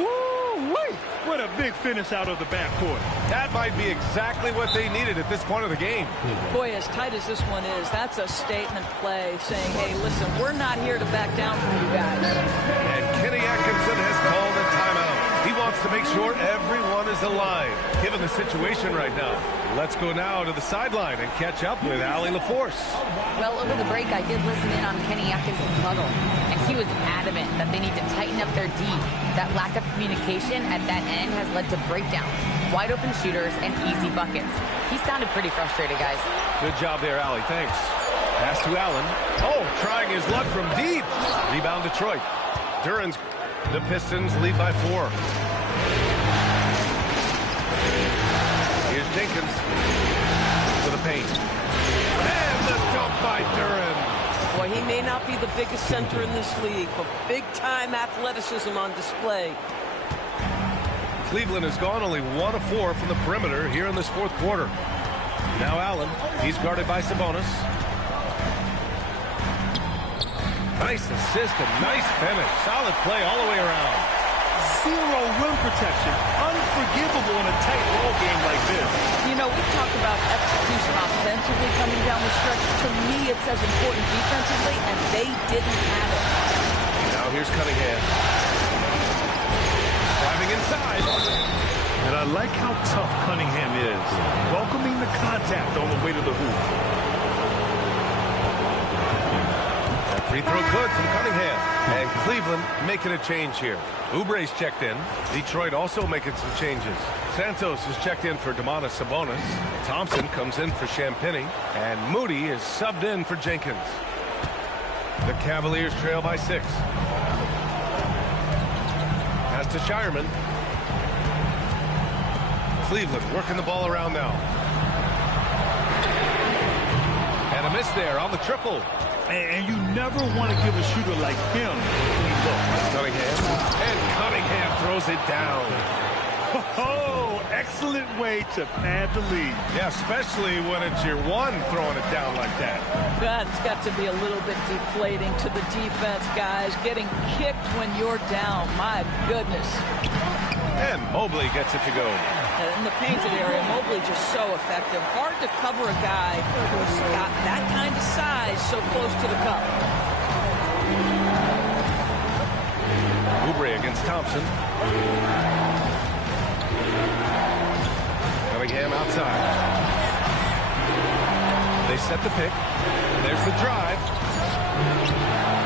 Woo-wee! What a big finish out of the backcourt. That might be exactly what they needed at this point of the game. Boy, as tight as this one is, that's a statement play saying, hey, listen, we're not here to back down from you guys. And Kenny Atkinson has called a timeout. He wants to make sure everyone is aligned, given the situation right now. Let's go now to the sideline and catch up with Allie LaForce. Well, over the break, I did listen in on Kenny Atkinson's huddle, and he was adamant that they need to tighten up their D. That lack of communication at that end has led to breakdowns, wide open shooters, and easy buckets. He sounded pretty frustrated, guys. Good job there, Allie. Thanks. Pass to Allen. Oh, trying his luck from deep. Rebound Detroit. Duren's. The Pistons lead by 4. Here's Jenkins to the paint. And the dunk by Duren. Boy, he may not be the biggest center in this league, but big-time athleticism on display. Cleveland has gone only 1 of 4 from the perimeter here in this fourth quarter. Now Allen. He's guarded by Sabonis. Nice assist and nice finish. Solid play all the way around. Zero rim protection. Unforgivable in a tight ball game like this. You know, we talk about execution offensively coming down the stretch. To me, it's as important defensively, and they didn't have it. Now here's Cunningham. Driving inside. And I like how tough Cunningham is. Welcoming the contact on the way to the hoop. Free throw good from Cunningham. And Cleveland making a change here. Oubre's checked in. Detroit also making some changes. Santos is checked in for Domantas Sabonis. Thompson comes in for Champagny. And Moody is subbed in for Jenkins. The Cavaliers trail by 6. Pass to Shireman. Cleveland working the ball around now. And a miss there on the triple. And you never want to give a shooter like him clean look. Cunningham. And Cunningham throws it down. Oh, excellent way to pad the lead. Yeah, especially when it's your one throwing it down like that. That's got to be a little bit deflating to the defense, guys. Getting kicked when you're down. My goodness. And Mobley gets it to go. In the painted area, Mobley just so effective. Hard to cover a guy who's got that kind of size so close to the cup. Oubre against Thompson. Cunningham outside. They set the pick. And there's the drive.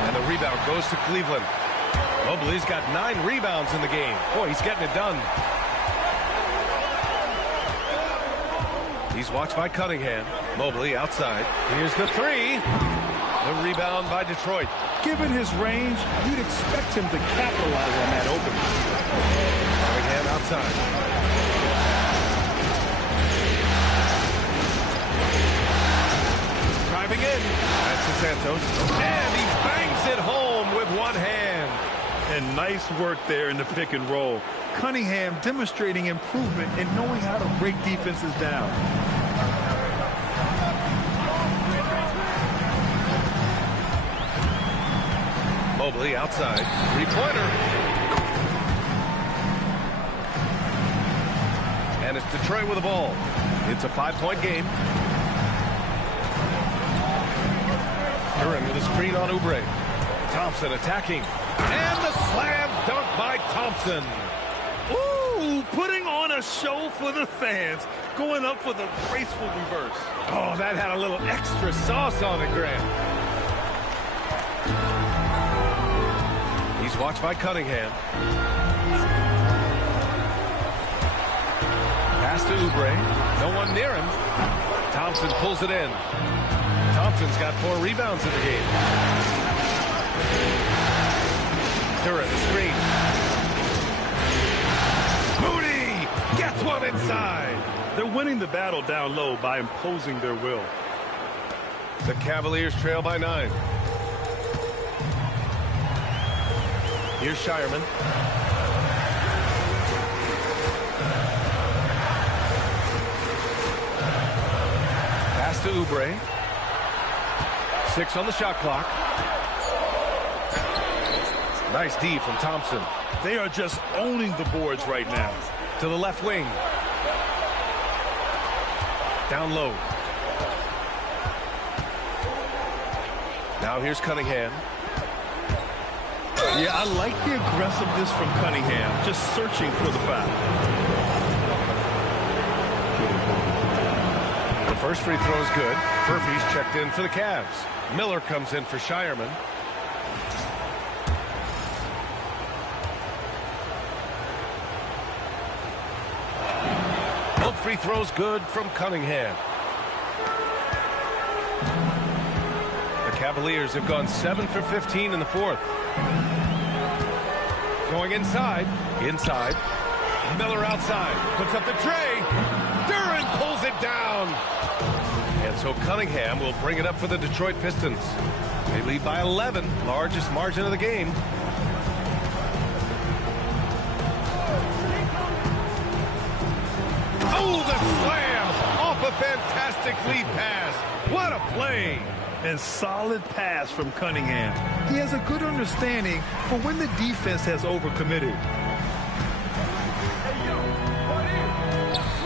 And the rebound goes to Cleveland. Mobley's got 9 rebounds in the game. Boy, he's getting it done. He's watched by Cunningham. Mobley outside. Here's the 3. The rebound by Detroit. Given his range, you'd expect him to capitalize on that opening. Cunningham outside. Driving in. That's to Santos. And he bangs it home with one hand. And nice work there in the pick and roll. Cunningham demonstrating improvement in knowing how to break defenses down. Mobley outside. 3-pointer. And it's Detroit with the ball. It's a 5-point game. Duran with a screen on Oubre. Thompson attacking. And the slam dunk by Thompson. Ooh, putting on a show for the fans. Going up for the graceful reverse. Oh, that had a little extra sauce on it, Grant. He's watched by Cunningham. Pass to Oubre. No one near him. Thompson pulls it in. Thompson's got 4 rebounds in the game. Duran, screen. Moody gets one inside. They're winning the battle down low by imposing their will. The Cavaliers trail by 9. Here's Shireman. Pass to Oubre. 6 on the shot clock. Nice D from Thompson. They are just owning the boards right now. To the left wing. Down low. Now here's Cunningham. Yeah, I like the aggressiveness from Cunningham, just searching for the foul. The first free throw is good. Furphy's checked in for the Cavs. Miller comes in for Shireman. Both free throws good from Cunningham. The Cavaliers have gone 7 for 15 in the 4th. Going inside. Inside. Miller outside. Puts up the tray. Duran pulls it down. And so Cunningham will bring it up for the Detroit Pistons. They lead by 11. Largest margin of the game. Oh, the slam off a fantastic lead pass. What a play. And solid pass from Cunningham. He has a good understanding for when the defense has overcommitted.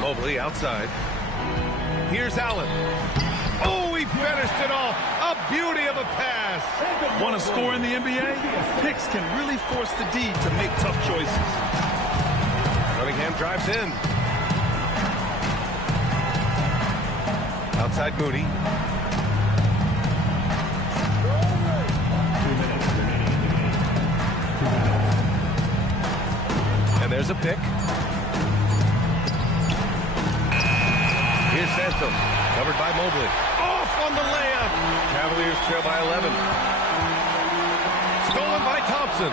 Mobley outside. Here's Allen. Oh, he finished it off. A beauty of a pass. Want to score in the NBA? Picks can really force the D to make tough choices. Cunningham drives in. Outside Moody. And there's a pick. Here's Santos, covered by Mobley. Off on the layup. Cavaliers trail by 11. Stolen by Thompson.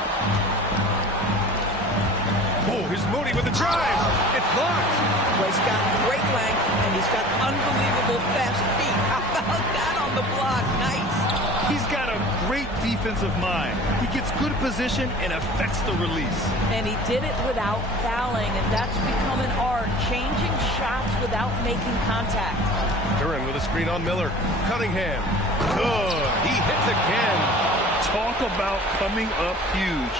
Oh, here's Moody with the drive. It's blocked. Well, he's got great length, and he's got unbelievable fast feet. How about that on the block? Nice. He's got a great defensive mind. He gets good position and affects the release. And he did it without fouling, and that's become an art, changing shots without making contact. Duran with a screen on Miller. Cunningham. Good. He hits again. Talk about coming up huge.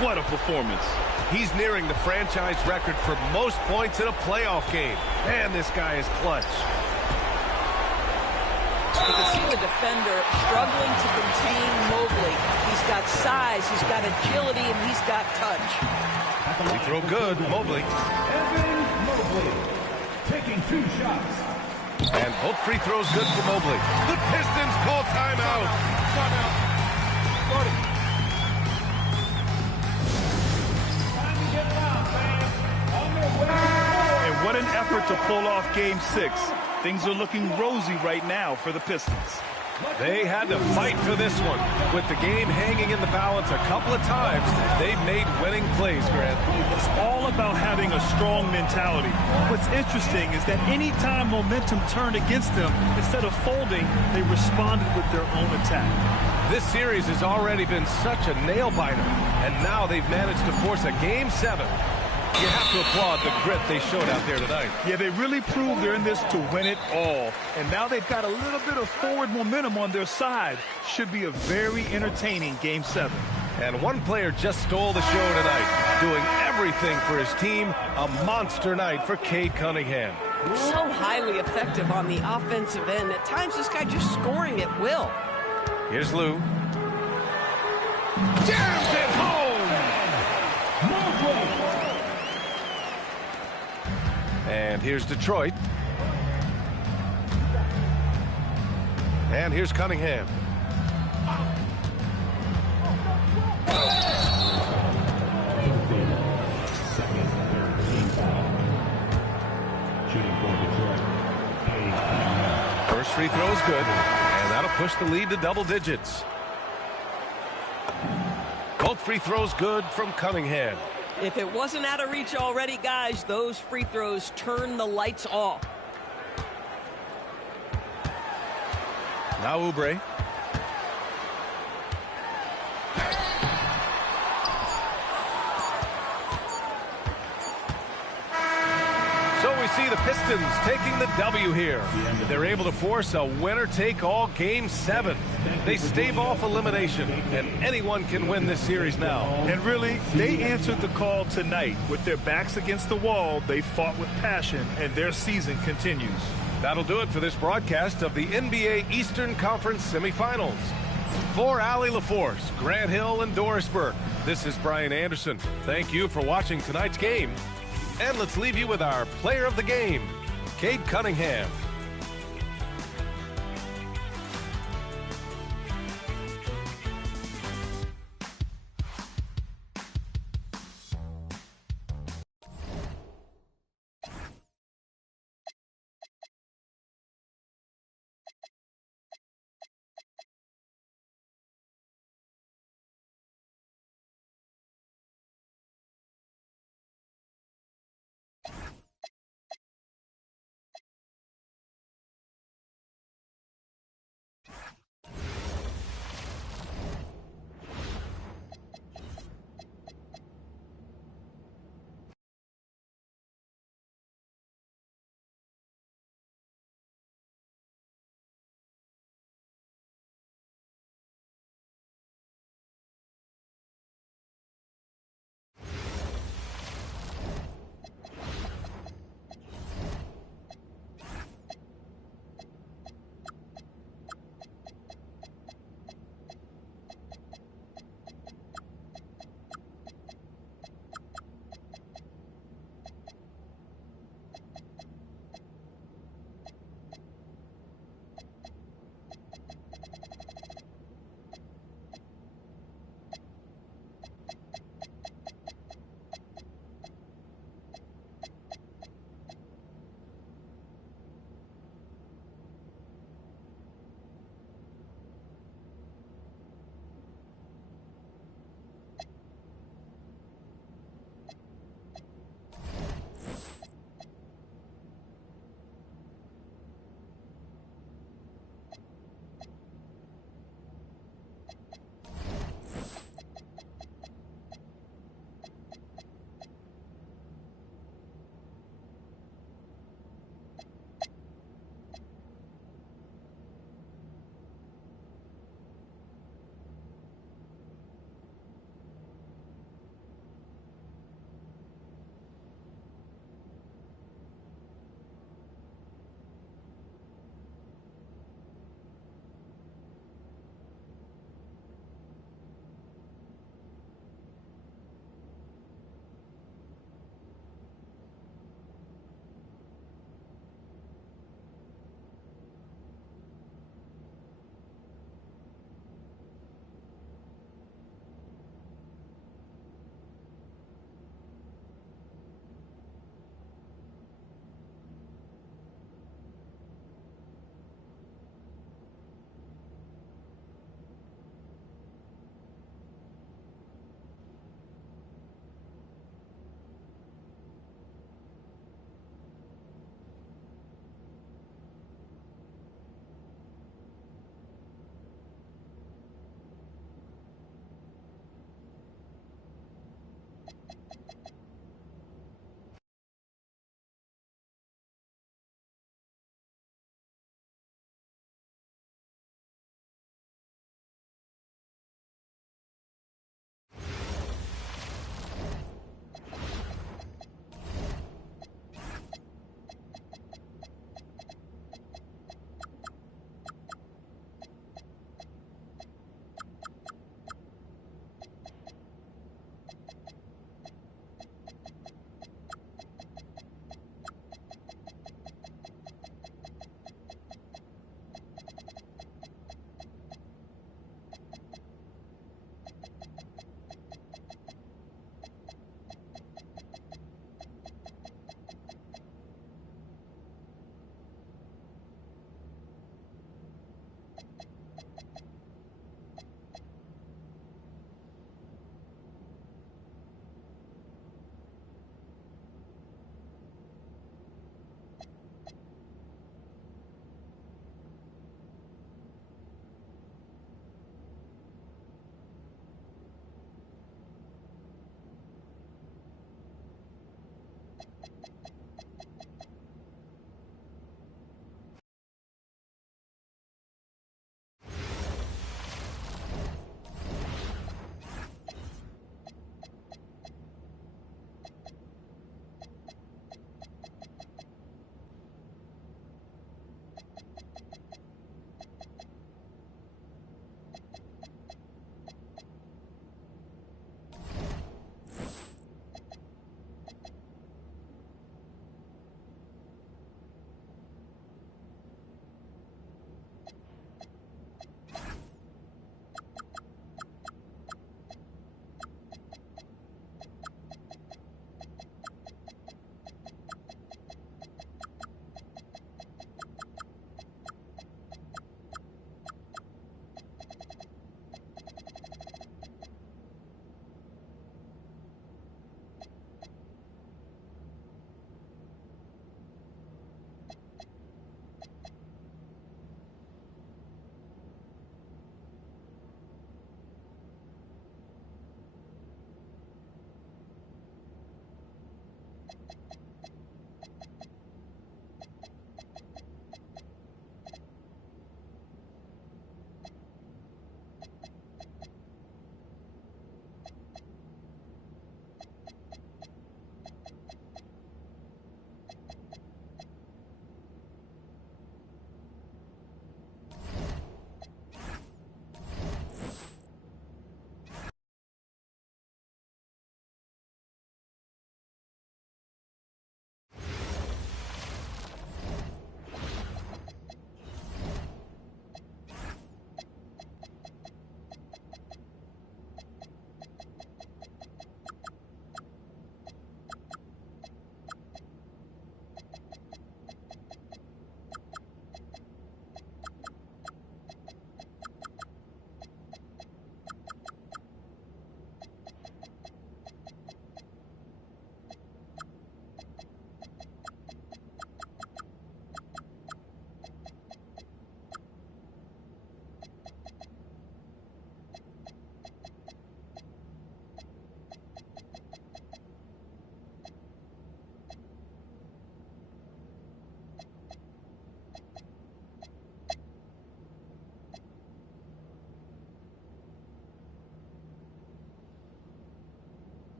What a performance. He's nearing the franchise record for most points in a playoff game. Man, this guy is clutch. You can see the defender struggling to contain Mobley. He's got size, he's got agility, and he's got touch. Free throw good, Mobley. Evan Mobley taking 2 shots. And both free throws good for Mobley. The Pistons call timeout. Time to get down, fans. On their way. And what an effort to pull off Game 6. Things are looking rosy right now for the Pistons. They had to fight for this one. With the game hanging in the balance a couple of times, they've made winning plays, Grant. It's all about having a strong mentality. What's interesting is that any time momentum turned against them, instead of folding, they responded with their own attack. This series has already been such a nail-biter, and now they've managed to force a Game 7. You have to applaud the grit they showed out there tonight. Yeah, they really proved they're in this to win it all. And now they've got a little bit of forward momentum on their side. Should be a very entertaining Game 7. And one player just stole the show tonight, doing everything for his team. A monster night for Cade Cunningham. So highly effective on the offensive end. At times, this guy just scoring at will. Here's Lou. Jams it home! And here's Detroit. And here's Cunningham. First free throw is good, and that'll push the lead to double digits. Both free throws good from Cunningham. If it wasn't out of reach already, guys, those free throws turn the lights off. Now Oubre. So we see the Pistons taking the W here. They're able to force a winner-take-all Game 7. They stave off elimination, and anyone can win this series now. And really, they answered the call tonight. With their backs against the wall, they fought with passion, and their season continues. That'll do it for this broadcast of the NBA Eastern Conference semifinals. For Allie LaForce, Grant Hill, and Doris Burke, this is Brian Anderson. Thank you for watching tonight's game. And let's leave you with our player of the game, Cade Cunningham.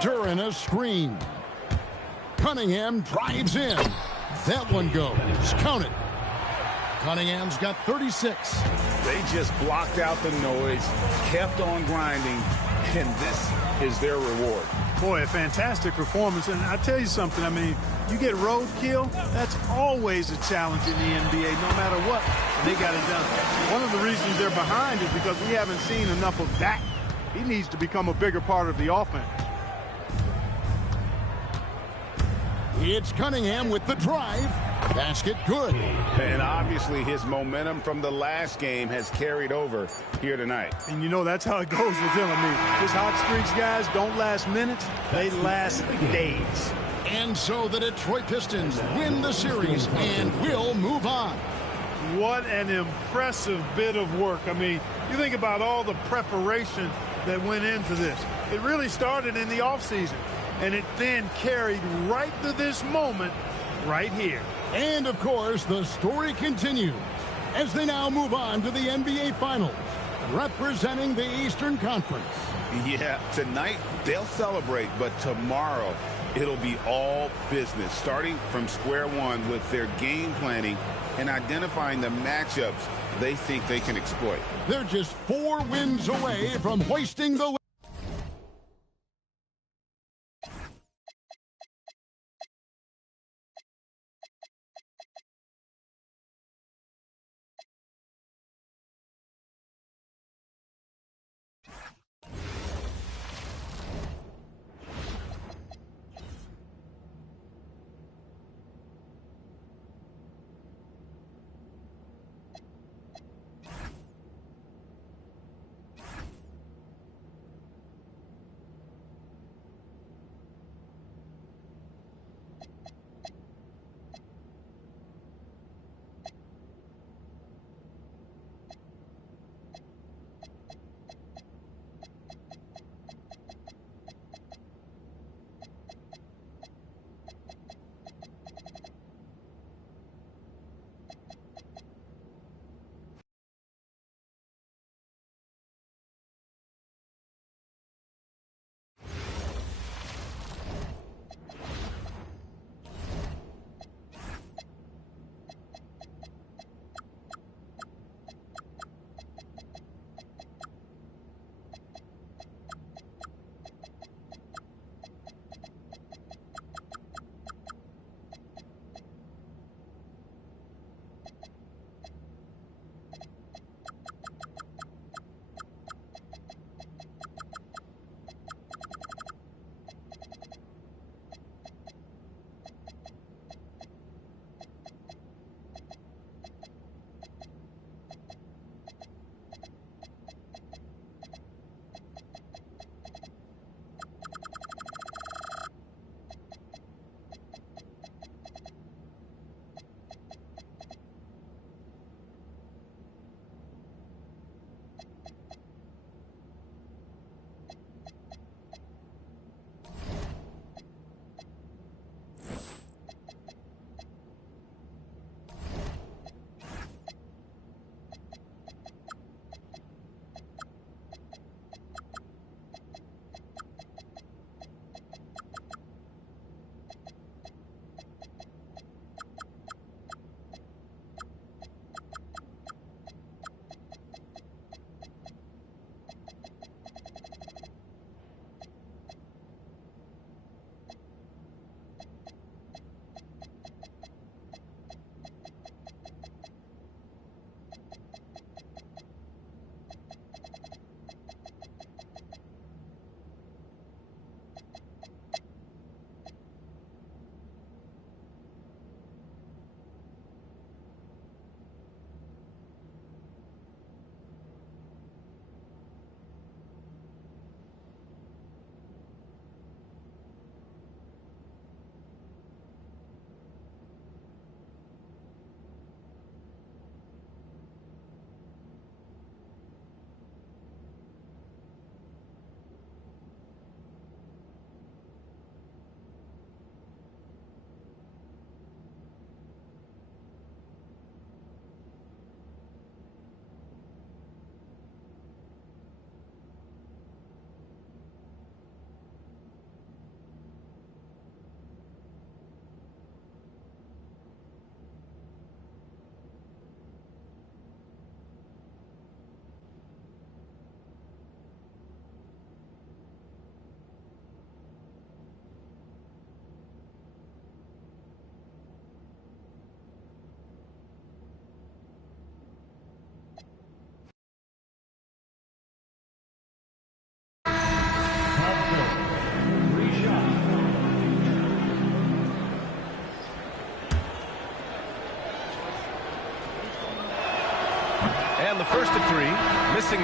during a screen. Cunningham drives in. That one goes. Count it. Cunningham's got 36. They just blocked out the noise, kept on grinding, and this is their reward. Boy, a fantastic performance. And I tell you something, I mean, you get roadkill, that's always a challenge in the NBA, no matter what. They got it done. One of the reasons they're behind is because we haven't seen enough of that. He needs to become a bigger part of the offense. It's Cunningham with the drive. Basket good. And obviously his momentum from the last game has carried over here tonight. And you know that's how it goes with him. I mean, his hot streaks, guys, don't last minutes. They last days. And so the Detroit Pistons win the series and will move on. What an impressive bit of work. I mean, you think about all the preparation that went into this. It really started in the offseason, and it then carried right to this moment right here. And, of course, the story continues as they now move on to the NBA Finals, representing the Eastern Conference. Yeah, tonight they'll celebrate, but tomorrow it'll be all business, starting from square one with their game planning and identifying the matchups they think they can exploit. They're just 4 wins away from hoisting the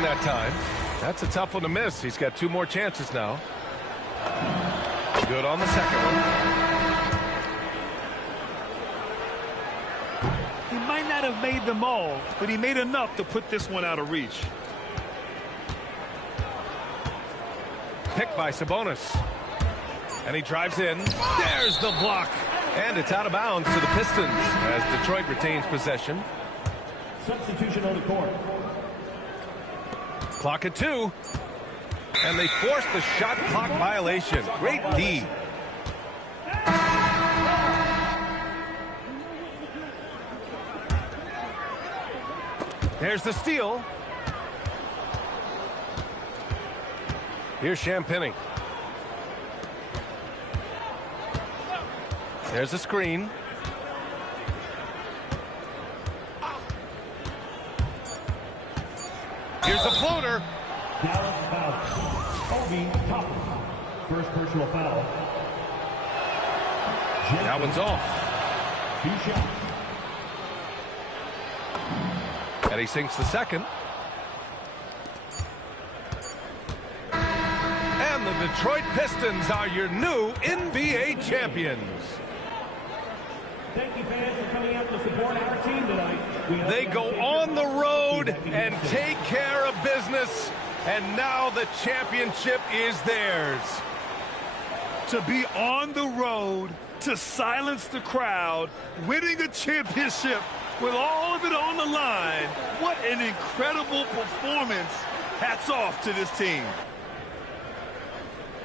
that time. That's a tough one to miss. He's got 2 more chances now. Good on the second one. He might not have made them all, but he made enough to put this one out of reach. Picked by Sabonis. And he drives in. There's the block. And it's out of bounds to the Pistons as Detroit retains possession. Substitution on the court. Clock at 2. And they force the shot clock violation. Great D. There's the steal. Here's Champagny. There's a screen. Here's a floater. Dallas foul. Obi Toppin. First personal foul. That one's off. 2 shots. And he sinks the second. And the Detroit Pistons are your new NBA champions. Thank you, fans, for coming out to support our team tonight. They go on the road and take care of business, and now the championship is theirs. To be on the road, to silence the crowd, winning a championship with all of it on the line. What an incredible performance. Hats off to this team.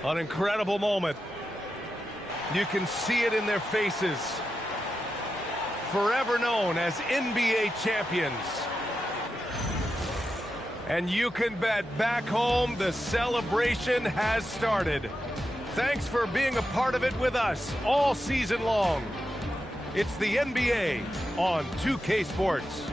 An incredible moment. You can see it in their faces. Forever known as NBA champions. And you can bet back home the celebration has started. Thanks for being a part of it with us all season long. It's the NBA on 2K Sports.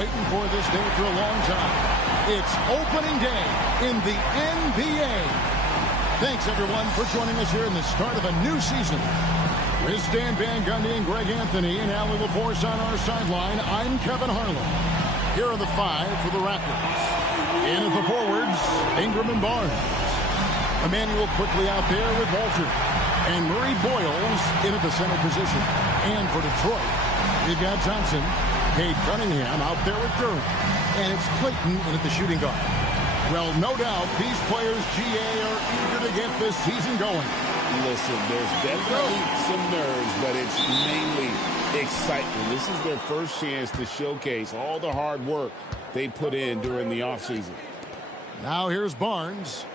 waiting for this day for a long time. It's opening day in the NBA. Thanks, everyone, for joining us here in the start of a new season. With Stan Van Gundy and Greg Anthony and Allie LaForce on our sideline, I'm Kevin Harlan. Here are the 5 for the Raptors. In at the forwards, Ingram and Barnes. Emmanuel quickly out there with Walter. And Murray Boyles in at the center position. And for Detroit, we've got Johnson, Cade Cunningham out there with Durant. And it's Clayton in at the shooting guard. Well, no doubt, these players, GA, are eager to get this season going. Listen, there's definitely some nerves, but it's mainly excitement. This is their first chance to showcase all the hard work they put in during the offseason. Now here's Barnes.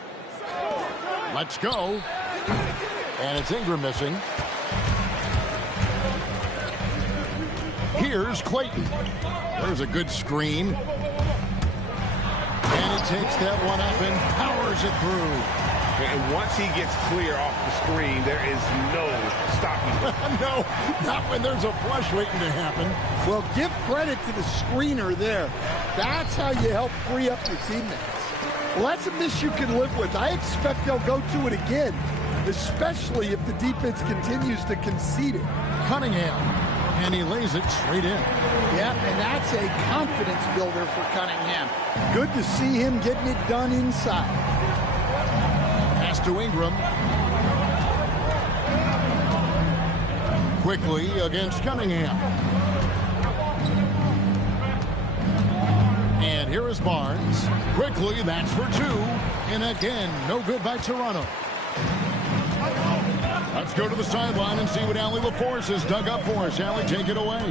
Let's go. And it's Ingram missing. Here's Clayton. There's a good screen. And he takes that one up and powers it through. And once he gets clear off the screen, there is no stopping him. No, not when there's a flush waiting to happen. Well, give credit to the screener there. That's how you help free up your teammates. Well, that's a miss you can live with. I expect they'll go to it again, especially if the defense continues to concede it. Cunningham, and he lays it straight in. Yep, and that's a confidence builder for Cunningham. Good to see him getting it done inside. Pass to Ingram. Quickly against Cunningham. And here is Barnes. Quickly, that's for 2. And again, no good by Toronto. Let's go to the sideline and see what Allie LaForce has dug up for us. Allie, take it away.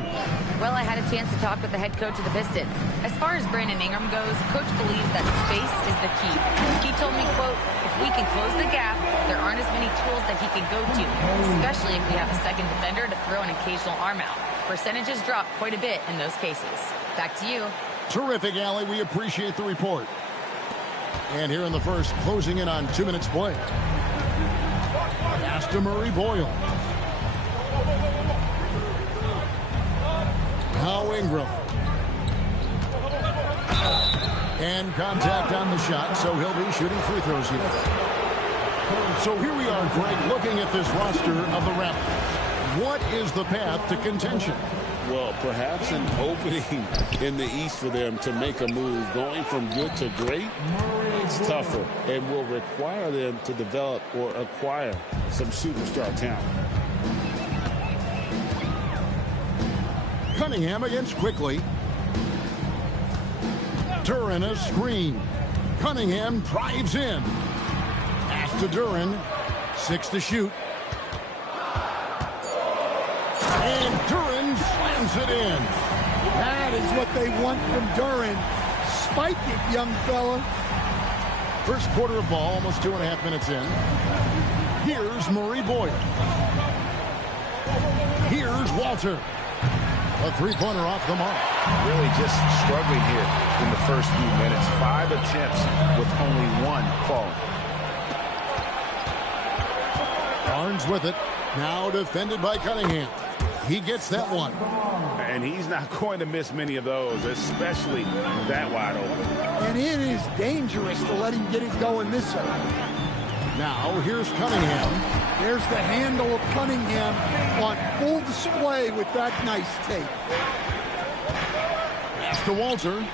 Well, I had a chance to talk with the head coach of the Pistons. As far as Brandon Ingram goes, coach believes that space is the key. He told me, quote, if we can close the gap, there aren't as many tools that he can go to, especially if we have a second defender to throw an occasional arm out. Percentages drop quite a bit in those cases. Back to you. Terrific, Allie. We appreciate the report. And here in the first, closing in on 2 minutes play. Pass to Murray Boyle. Now Ingram. And contact on the shot, so he'll be shooting free throws here. So here we are, Greg, looking at this roster of the Raptors. What is the path to contention? Well, perhaps an opening in the East for them to make a move. Going from good to great, it's tougher and will require them to develop or acquire some superstar talent. Cunningham against Quickly. Duran a screen. Cunningham drives in. Pass to Duran. 6 to shoot. And Duran slams it in. That is what they want from Duran. Spike it, young fella. First quarter of ball, almost 2.5 minutes in. Here's Murray Boyle. Here's Walter. A three-pointer off the mark. Really just struggling here in the first few minutes. 5 attempts with only 1 falling. Barnes with it. Now defended by Cunningham. He gets that one. And he's not going to miss many of those, especially that wide open. And it is dangerous to let him get it going this way. Now here's Cunningham. There's the handle of Cunningham on full display with that nice tape. Pass to Walter.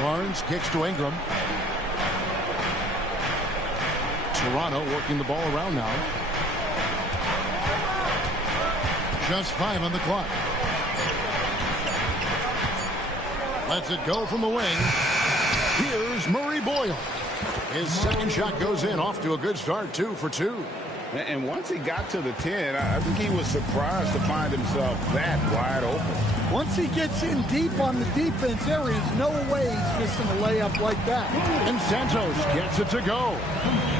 Barnes kicks to Ingram. Toronto working the ball around now. Just 5 on the clock. Lets it go from the wing. Here's Murray Boyle. His second shot goes in, off to a good start, 2 for 2. And once he got to the 10, I think he was surprised to find himself that wide open. Once he gets in deep on the defense, there is no way he's missing a layup like that. And Santos gets it to go.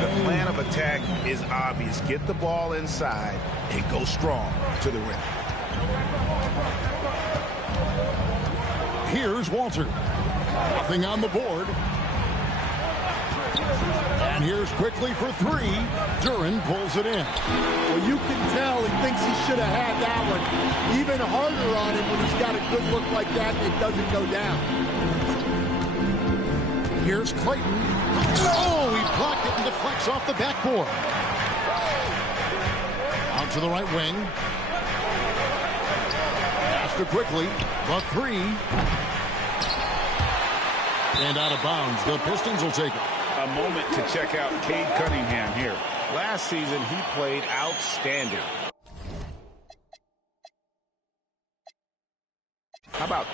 The plan of attack is obvious. Get the ball inside and go strong to the rim. Here's Walter. Nothing on the board. And here's quickly for three. Duran pulls it in. Well, you can tell he thinks he should have had that one. Even harder on him when he's got a good look like that and it doesn't go down. Here's Clayton. Oh, he blocked it and deflects off the backboard. Out to the right wing. After quickly, the three. And out of bounds. The Pistons will take it. A moment to check out Cade Cunningham here. Last season, he played outstanding. How about